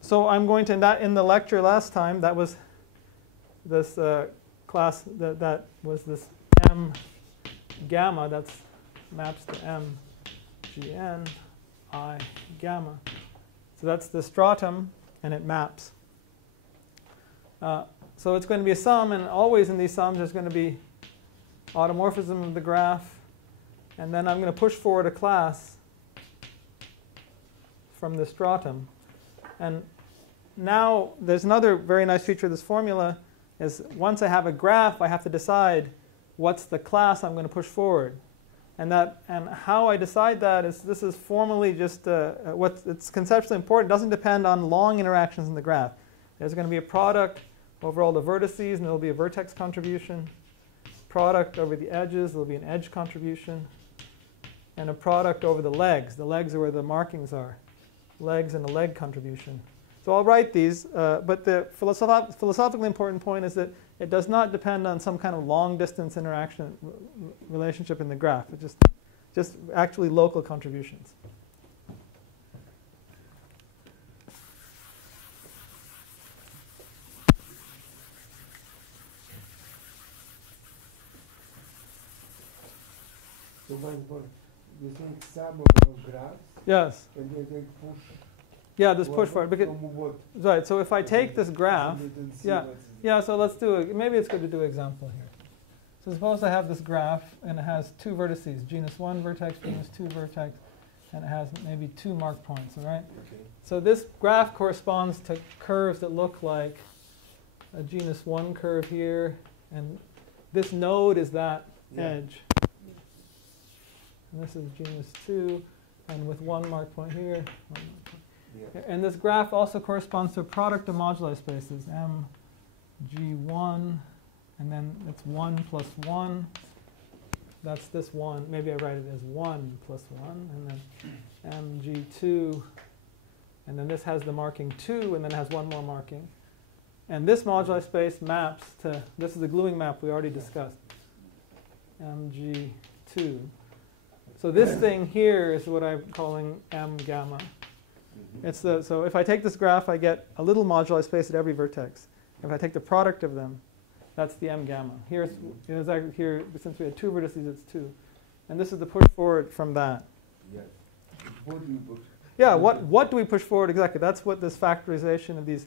So I'm going to, in the lecture last time, that was this class, that was this m gamma, that maps to m gn I gamma. So that's the stratum, and it maps. So it's going to be a sum, and always in these sums there's going to be automorphism of the graph, and then I'm going to push forward a class from the stratum. And now there's another very nice feature of this formula, is once I have a graph, I have to decide what's the class I'm going to push forward. And how I decide that is, this is formally just it's conceptually important. It doesn't depend on long interactions in the graph. There's going to be a product over all the vertices, and there will be a vertex contribution. Product over the edges, there will be an edge contribution. And a product over the legs. The legs are where the markings are. Legs and a leg contribution. So I'll write these, but the philosophically important point is that it does not depend on some kind of long-distance interaction relationship in the graph. It's just actually local contributions. So you think sum of graphs? Yes. And then they push. Yeah, this push forward. Because, what? right. So if I take this graph, Yeah. yeah. So let's do it. Maybe it's good to do an example here. So suppose I have this graph, and it has two vertices: genus 1 vertex, genus 2 vertex, and it has maybe 2 mark points. All right. Okay. So this graph corresponds to curves that look like a genus 1 curve here, and this node is that edge. And this is genus 2, and with 1 mark point here. Yeah. And this graph also corresponds to a product of moduli spaces, m g1, and then it's 1 plus 1. That's this 1. Maybe I write it as 1 plus 1, and then mg2, and then this has the marking 2, and then it has 1 more marking. And this moduli space maps to, this is the gluing map we already discussed, mg2. So this thing here is what I'm calling m gamma. It's so if I take this graph, I get a little moduli space at every vertex. If I take the product of them, that's the m gamma. Here, since we had 2 vertices, it's 2. And this is the push forward from that. Yes. What do you push? Yeah, what do we push forward exactly? That's what this factorization of these,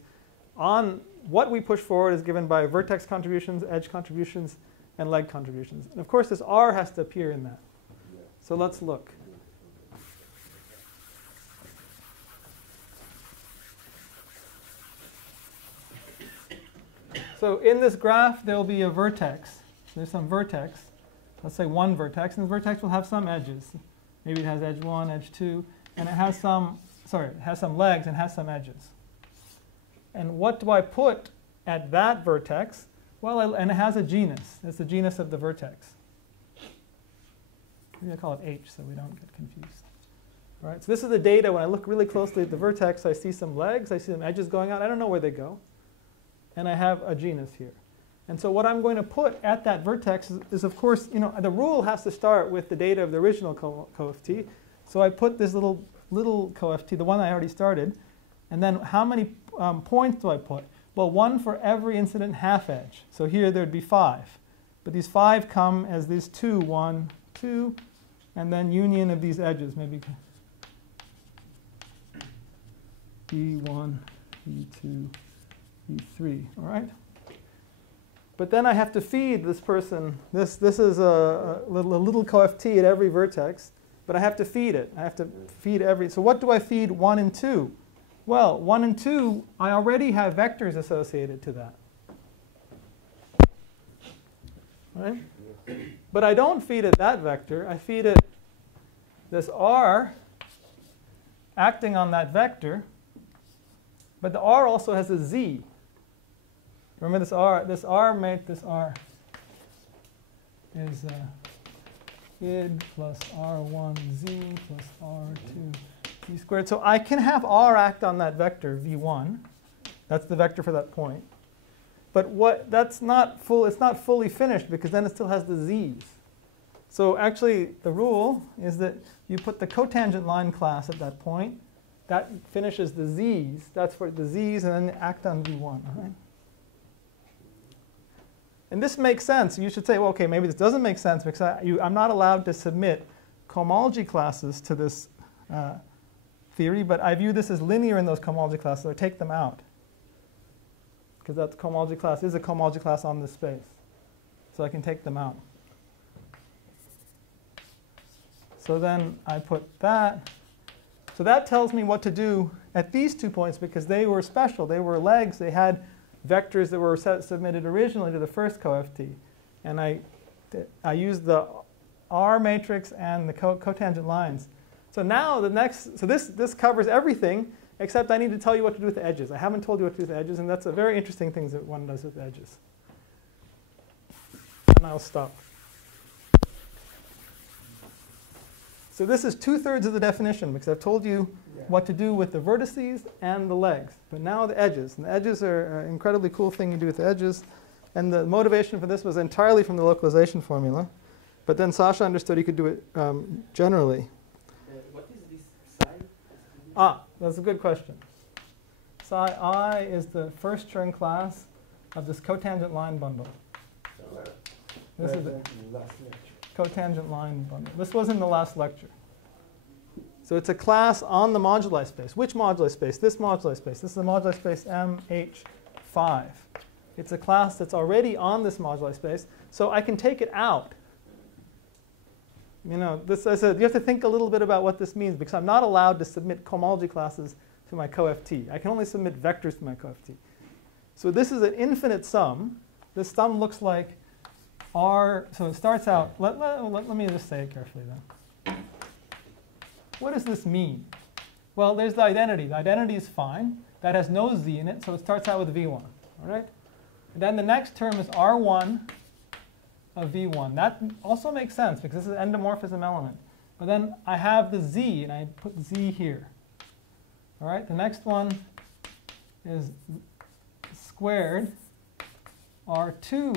what we push forward is given by vertex contributions, edge contributions, and leg contributions. And of course, this r has to appear in that. Yeah. So let's look. So in this graph, there will be a vertex. There's some vertex. Let's say 1 vertex. And the vertex will have some edges. Maybe it has edge 1, edge 2. And it has some, it has some legs and has some edges. And what do I put at that vertex? Well, and it has a genus. It's the genus of the vertex. Maybe I call it H so we don't get confused. All right, so this is the data. When I look really closely at the vertex, I see some legs, I see some edges going out. I don't know where they go. And I have a genus here. And so what I'm going to put at that vertex is of course, the rule has to start with the data of the original CoFT. So I put this little CoFT, the one I already started. And then how many points do I put? Well, 1 for every incident half edge. So here there'd be 5. But these 5 come as these 2, 1, 2, and then union of these edges, maybe E1, E2, E3, all right? But then I have to feed this person. This is a little CoFT at every vertex, but I have to feed it. I have to feed every. So what do I feed 1 and 2? Well, 1 and 2, I already have vectors associated to that. Right? But I don't feed it that vector. I feed it this R acting on that vector. But the R also has a Z. Remember this R is id plus R1Z plus R2 Z squared. So I can have R act on that vector V1. That's the vector for that point. But that's not full. It's not fully finished because then it still has the Z's. So actually, the rule is that you put the cotangent line class at that point. That finishes the Z's. That's for the Z's, and then act on V1. All right? And this makes sense. You should say, well, OK, maybe this doesn't make sense because I'm not allowed to submit cohomology classes to this theory. But I view this as linear in those cohomology classes. So I take them out. Because that cohomology class is a cohomology class on this space. So I can take them out. So then I put that. So that tells me what to do at these 2 points because they were special. They were legs. They had vectors that were submitted originally to the first CoFT. And I used the R matrix and the cotangent lines. So now this covers everything, except I need to tell you what to do with the edges. I haven't told you what to do with the edges, and that's a very interesting thing that one does with the edges. And I'll stop. So this is 2/3 of the definition, because I've told you what to do with the vertices and the legs. But now the edges. And the edges are an incredibly cool thing you do with the edges. And the motivation for this was entirely from the localization formula. But then Sasha understood he could do it generally. What is this psi? That's a good question. Psi I is the first string class of this cotangent line bundle. This is the cotangent line bundle. This was in the last lecture. So it's a class on the moduli space. Which moduli space? This moduli space. This is the moduli space MH5. It's a class that's already on this moduli space, so I can take it out. This, I said, you have to think a little bit about what this means, because I'm not allowed to submit cohomology classes to my CoFT. I can only submit vectors to my CoFT. So this is an infinite sum. This sum looks like R. So it starts out. Let me just say it carefully then. What does this mean? Well, there's the identity. The identity is fine. That has no Z in it, so it starts out with V1. All right? And then the next term is R1 of V1. That also makes sense, because this is an endomorphism element. But then I have the Z, and I put Z here. All right? The next one is squared R2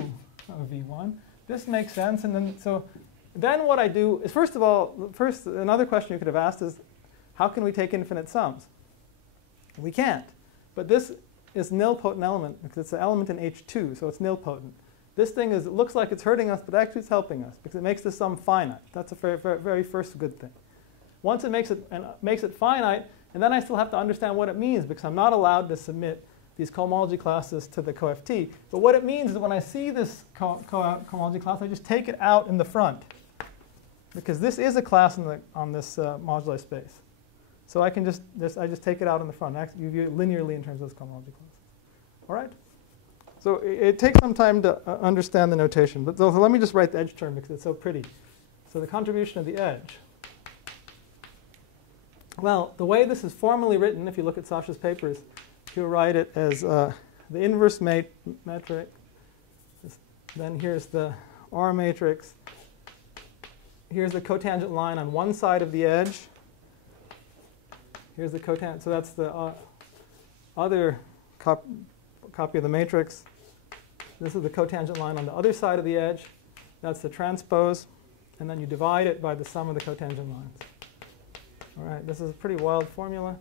of V1. This makes sense. And then what I do is, first of all, another question you could have asked is, how can we take infinite sums? We can't. But this is nilpotent element, because it's an element in H2, so it's nilpotent. This thing looks like it's hurting us, but actually it's helping us, because it makes the sum finite. That's a very, very first good thing. Once it makes it finite, and then I still have to understand what it means, because I'm not allowed to submit these cohomology classes to the CoFT. But what it means is when I see this cohomology class, I just take it out in the front, because this is a class on this moduli space. So I can just take it out in the front. You view it linearly in terms of this cohomology class. All right? So it takes some time to understand the notation. But so let me just write the edge term, because it's so pretty. So the contribution of the edge. Well, the way this is formally written, if you look at Sasha's papers, he'll write it as the inverse metric. Then here's the R matrix. Here's the cotangent line on one side of the edge. Here's the cotangent. So that's the other copy of the matrix. This is the cotangent line on the other side of the edge. That's the transpose. And then you divide it by the sum of the cotangent lines. All right, this is a pretty wild formula.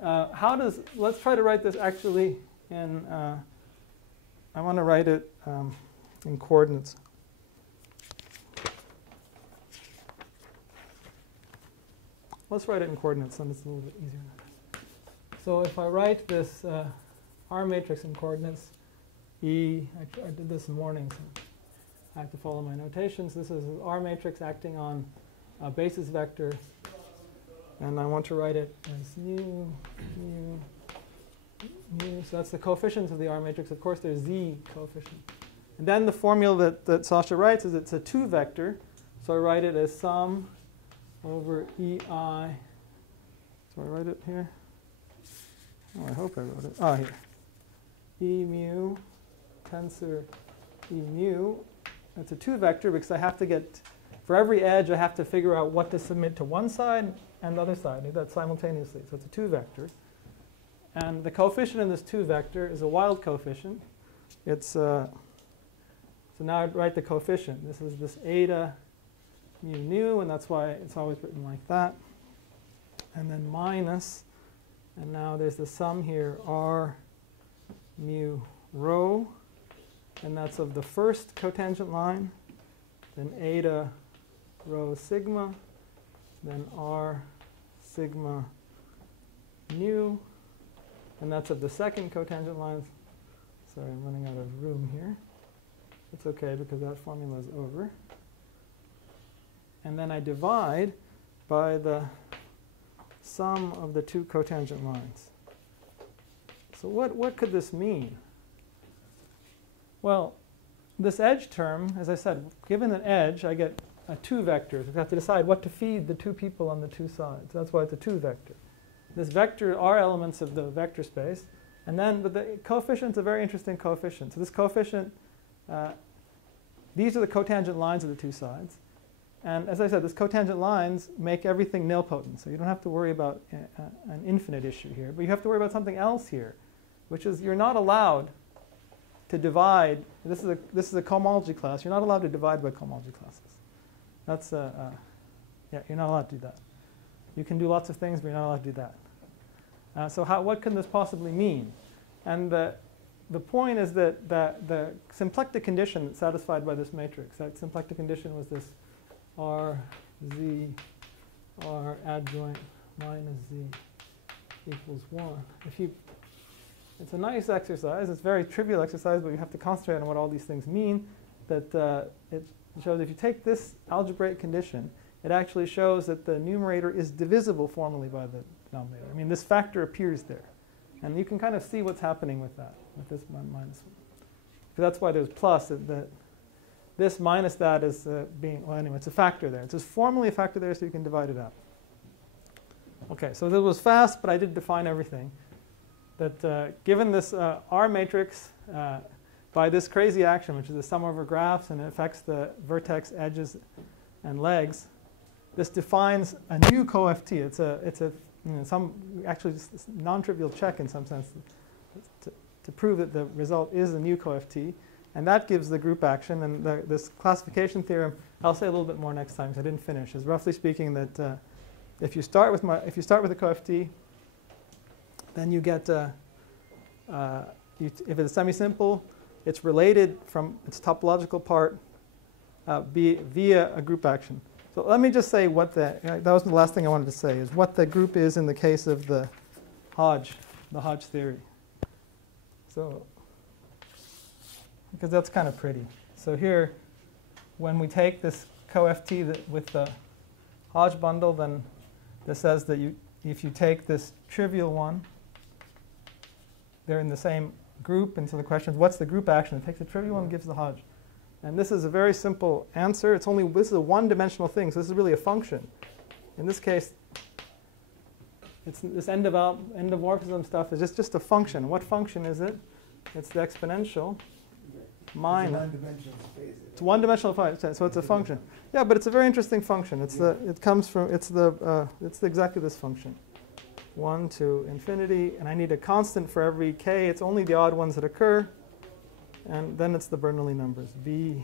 Let's try to write this actually in, I want to write it in coordinates. Let's write it in coordinates, and it's a little bit easier. So if I write this R matrix in coordinates, I did this in the morning, so I have to follow my notations. This is an R matrix acting on a basis vector, and I want to write it as mu, mu, mu. So that's the coefficients of the R matrix. Of course, there's Z coefficient. And then the formula that Sasha writes is it's a 2 vector. So I write it as sum over EI. So I write it here. Oh, I hope I wrote it. Oh, here. E mu tensor E mu. It's a 2 vector because I have to get, for every edge, I have to figure out what to submit to one side and the other side. I do that simultaneously. So it's a 2 vector. And the coefficient in this 2 vector is a wild coefficient. It's so now I write the coefficient. This is this eta mu nu, and that's why it's always written like that. And then minus, and now there's the sum here, R mu rho, and that's of the first cotangent line, then eta rho sigma, then R sigma nu, and that's of the second cotangent line. Sorry, I'm running out of room here. It's OK because that formula is over. And then I divide by the sum of the 2 cotangent lines. So what could this mean? Well, this edge term, as I said, given an edge, I get 2 vectors. I have to decide what to feed the 2 people on the 2 sides. That's why it's a 2 vector. This vector are elements of the vector space. And then, but the coefficient's a very interesting coefficient. So this coefficient, these are the cotangent lines of the 2 sides. And as I said, these cotangent lines make everything nilpotent. So you don't have to worry about an infinite issue here. But you have to worry about something else here, which is you're not allowed to divide. This is a cohomology class. You're not allowed to divide by cohomology classes. That's yeah, you're not allowed to do that. You can do lots of things, but you're not allowed to do that. So what can this possibly mean? And the point is that the symplectic condition that's satisfied by this matrix, that symplectic condition was this R, Z, R adjoint minus Z equals 1. It's a nice exercise. It's a very trivial exercise, but you have to concentrate on what all these things mean. That it shows if you take this algebraic condition, it actually shows that the numerator is divisible formally by the denominator. I mean, this factor appears there. And you can kind of see what's happening with that, with this one minus 1. So that's why there's plus. This minus that is being, well, anyway, it's a factor there. It's just formally a factor there, so you can divide it out. OK, so this was fast, but I did define everything. That given this R matrix by this crazy action, which is the sum over graphs, and it affects the vertex edges and legs, this defines a new CoFT. It's a actually just this non-trivial check in some sense to prove that the result is a new CoFT. And that gives the group action. And this classification theorem, I'll say a little bit more next time because I didn't finish, is roughly speaking that if you start with a CoFT, then you get, if it's semisimple, it's related from its topological part via a group action. So let me just say what that was the last thing I wanted to say, is what the group is in the case of the Hodge theory. So, because that's kind of pretty. So here, when we take this CoFT with the Hodge bundle, then this says that if you take this trivial one, they're in the same group. And so the question is, what's the group action? It takes the trivial one and gives the Hodge. And this is a very simple answer. This is a one-dimensional thing, so this is really a function. In this case, it's this endomorphism stuff is just a function. What function is it? It's the exponential minus. It's a one-dimensional space. It's one-dimensional function, so it's a function. Yeah, but it's a very interesting function. It's exactly this function. 1 to infinity, and I need a constant for every k. It's only the odd ones that occur, and then it's the Bernoulli numbers. B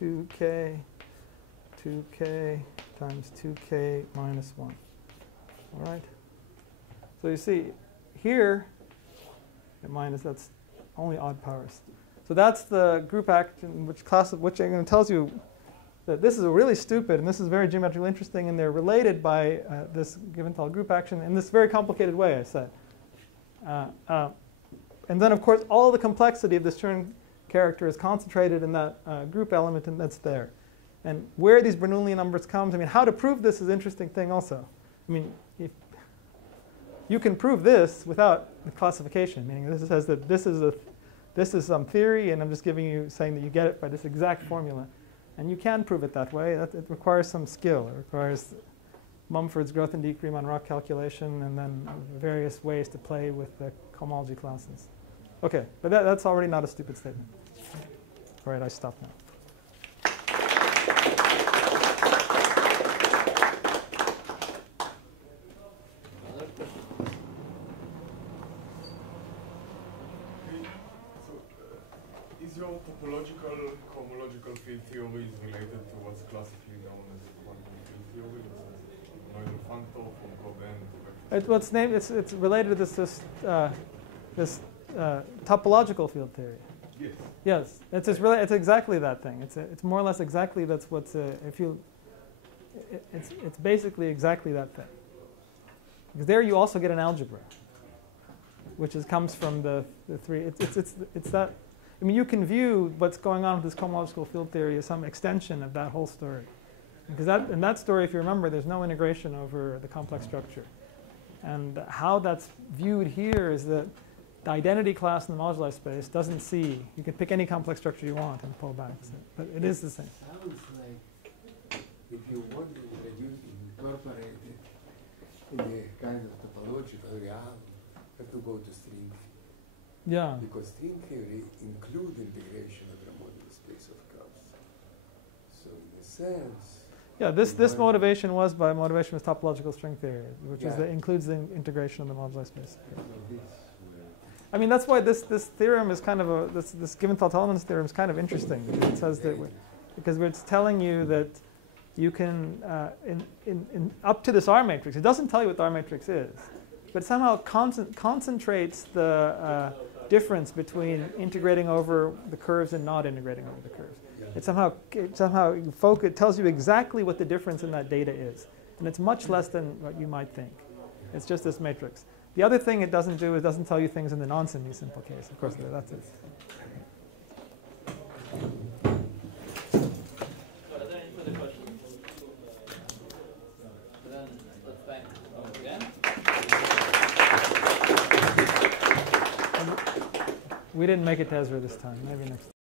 2k times 2k minus 1. All right? So you see here, minus, that's only odd powers. So that's the group action, which tells you that this is really stupid, and this is very geometrically interesting, and they're related by this Givental group action in this very complicated way, I said. And then, of course, all the complexity of this Chern character is concentrated in that group element, and that's there. And where these Bernoulli numbers come, I mean, how to prove this is an interesting thing also. I mean, if you can prove this without the classification, meaning this says that this is some theory, and I'm just saying that you get it by this exact formula. And you can prove it that way. It requires some skill. It requires Mumford's growth and decrease on rock calculation, and then various ways to play with the cohomology classes. OK, but that's already not a stupid statement. All right, I stop now. Is your topological cohomological field theory related to what's classically known as quantum field theory? It's functor from Cohn to it's related to this topological field theory. Yes. Yes, it's exactly that thing. It's more or less exactly that's what's it's basically exactly that thing. Because there you also get an algebra, which comes from the three. It's that. I mean, you can view what's going on with this cohomological field theory as some extension of that whole story. Because in that story, if you remember, there's no integration over the complex structure. And how that's viewed here is that the identity class in the moduli space doesn't see. You can pick any complex structure you want and pull back. But it is the same. Sounds like if you want to incorporate it in the kind of topological realm, you have to go to string. Yeah. Because string theory includes integration of the moduli space of curves. So in a sense, yeah, this motivation was with topological string theory, which includes the integration of the moduli space. I mean, that's why this theorem is kind of this Givental-Teleman's theorem is kind of interesting. It says that because it's telling you that you can up to this R matrix. It doesn't tell you what the R matrix is, but it somehow concentrates the difference between integrating over the curves and not integrating over the curves. It somehow tells you exactly what the difference in that data is, and it's much less than what you might think. It's just this matrix. The other thing it doesn't do is it doesn't tell you things in the non-semisimple case. Of course, that's it. Are there any further questions? Then let's thank Rahul again. We didn't make it to Ezra this time. Maybe next time.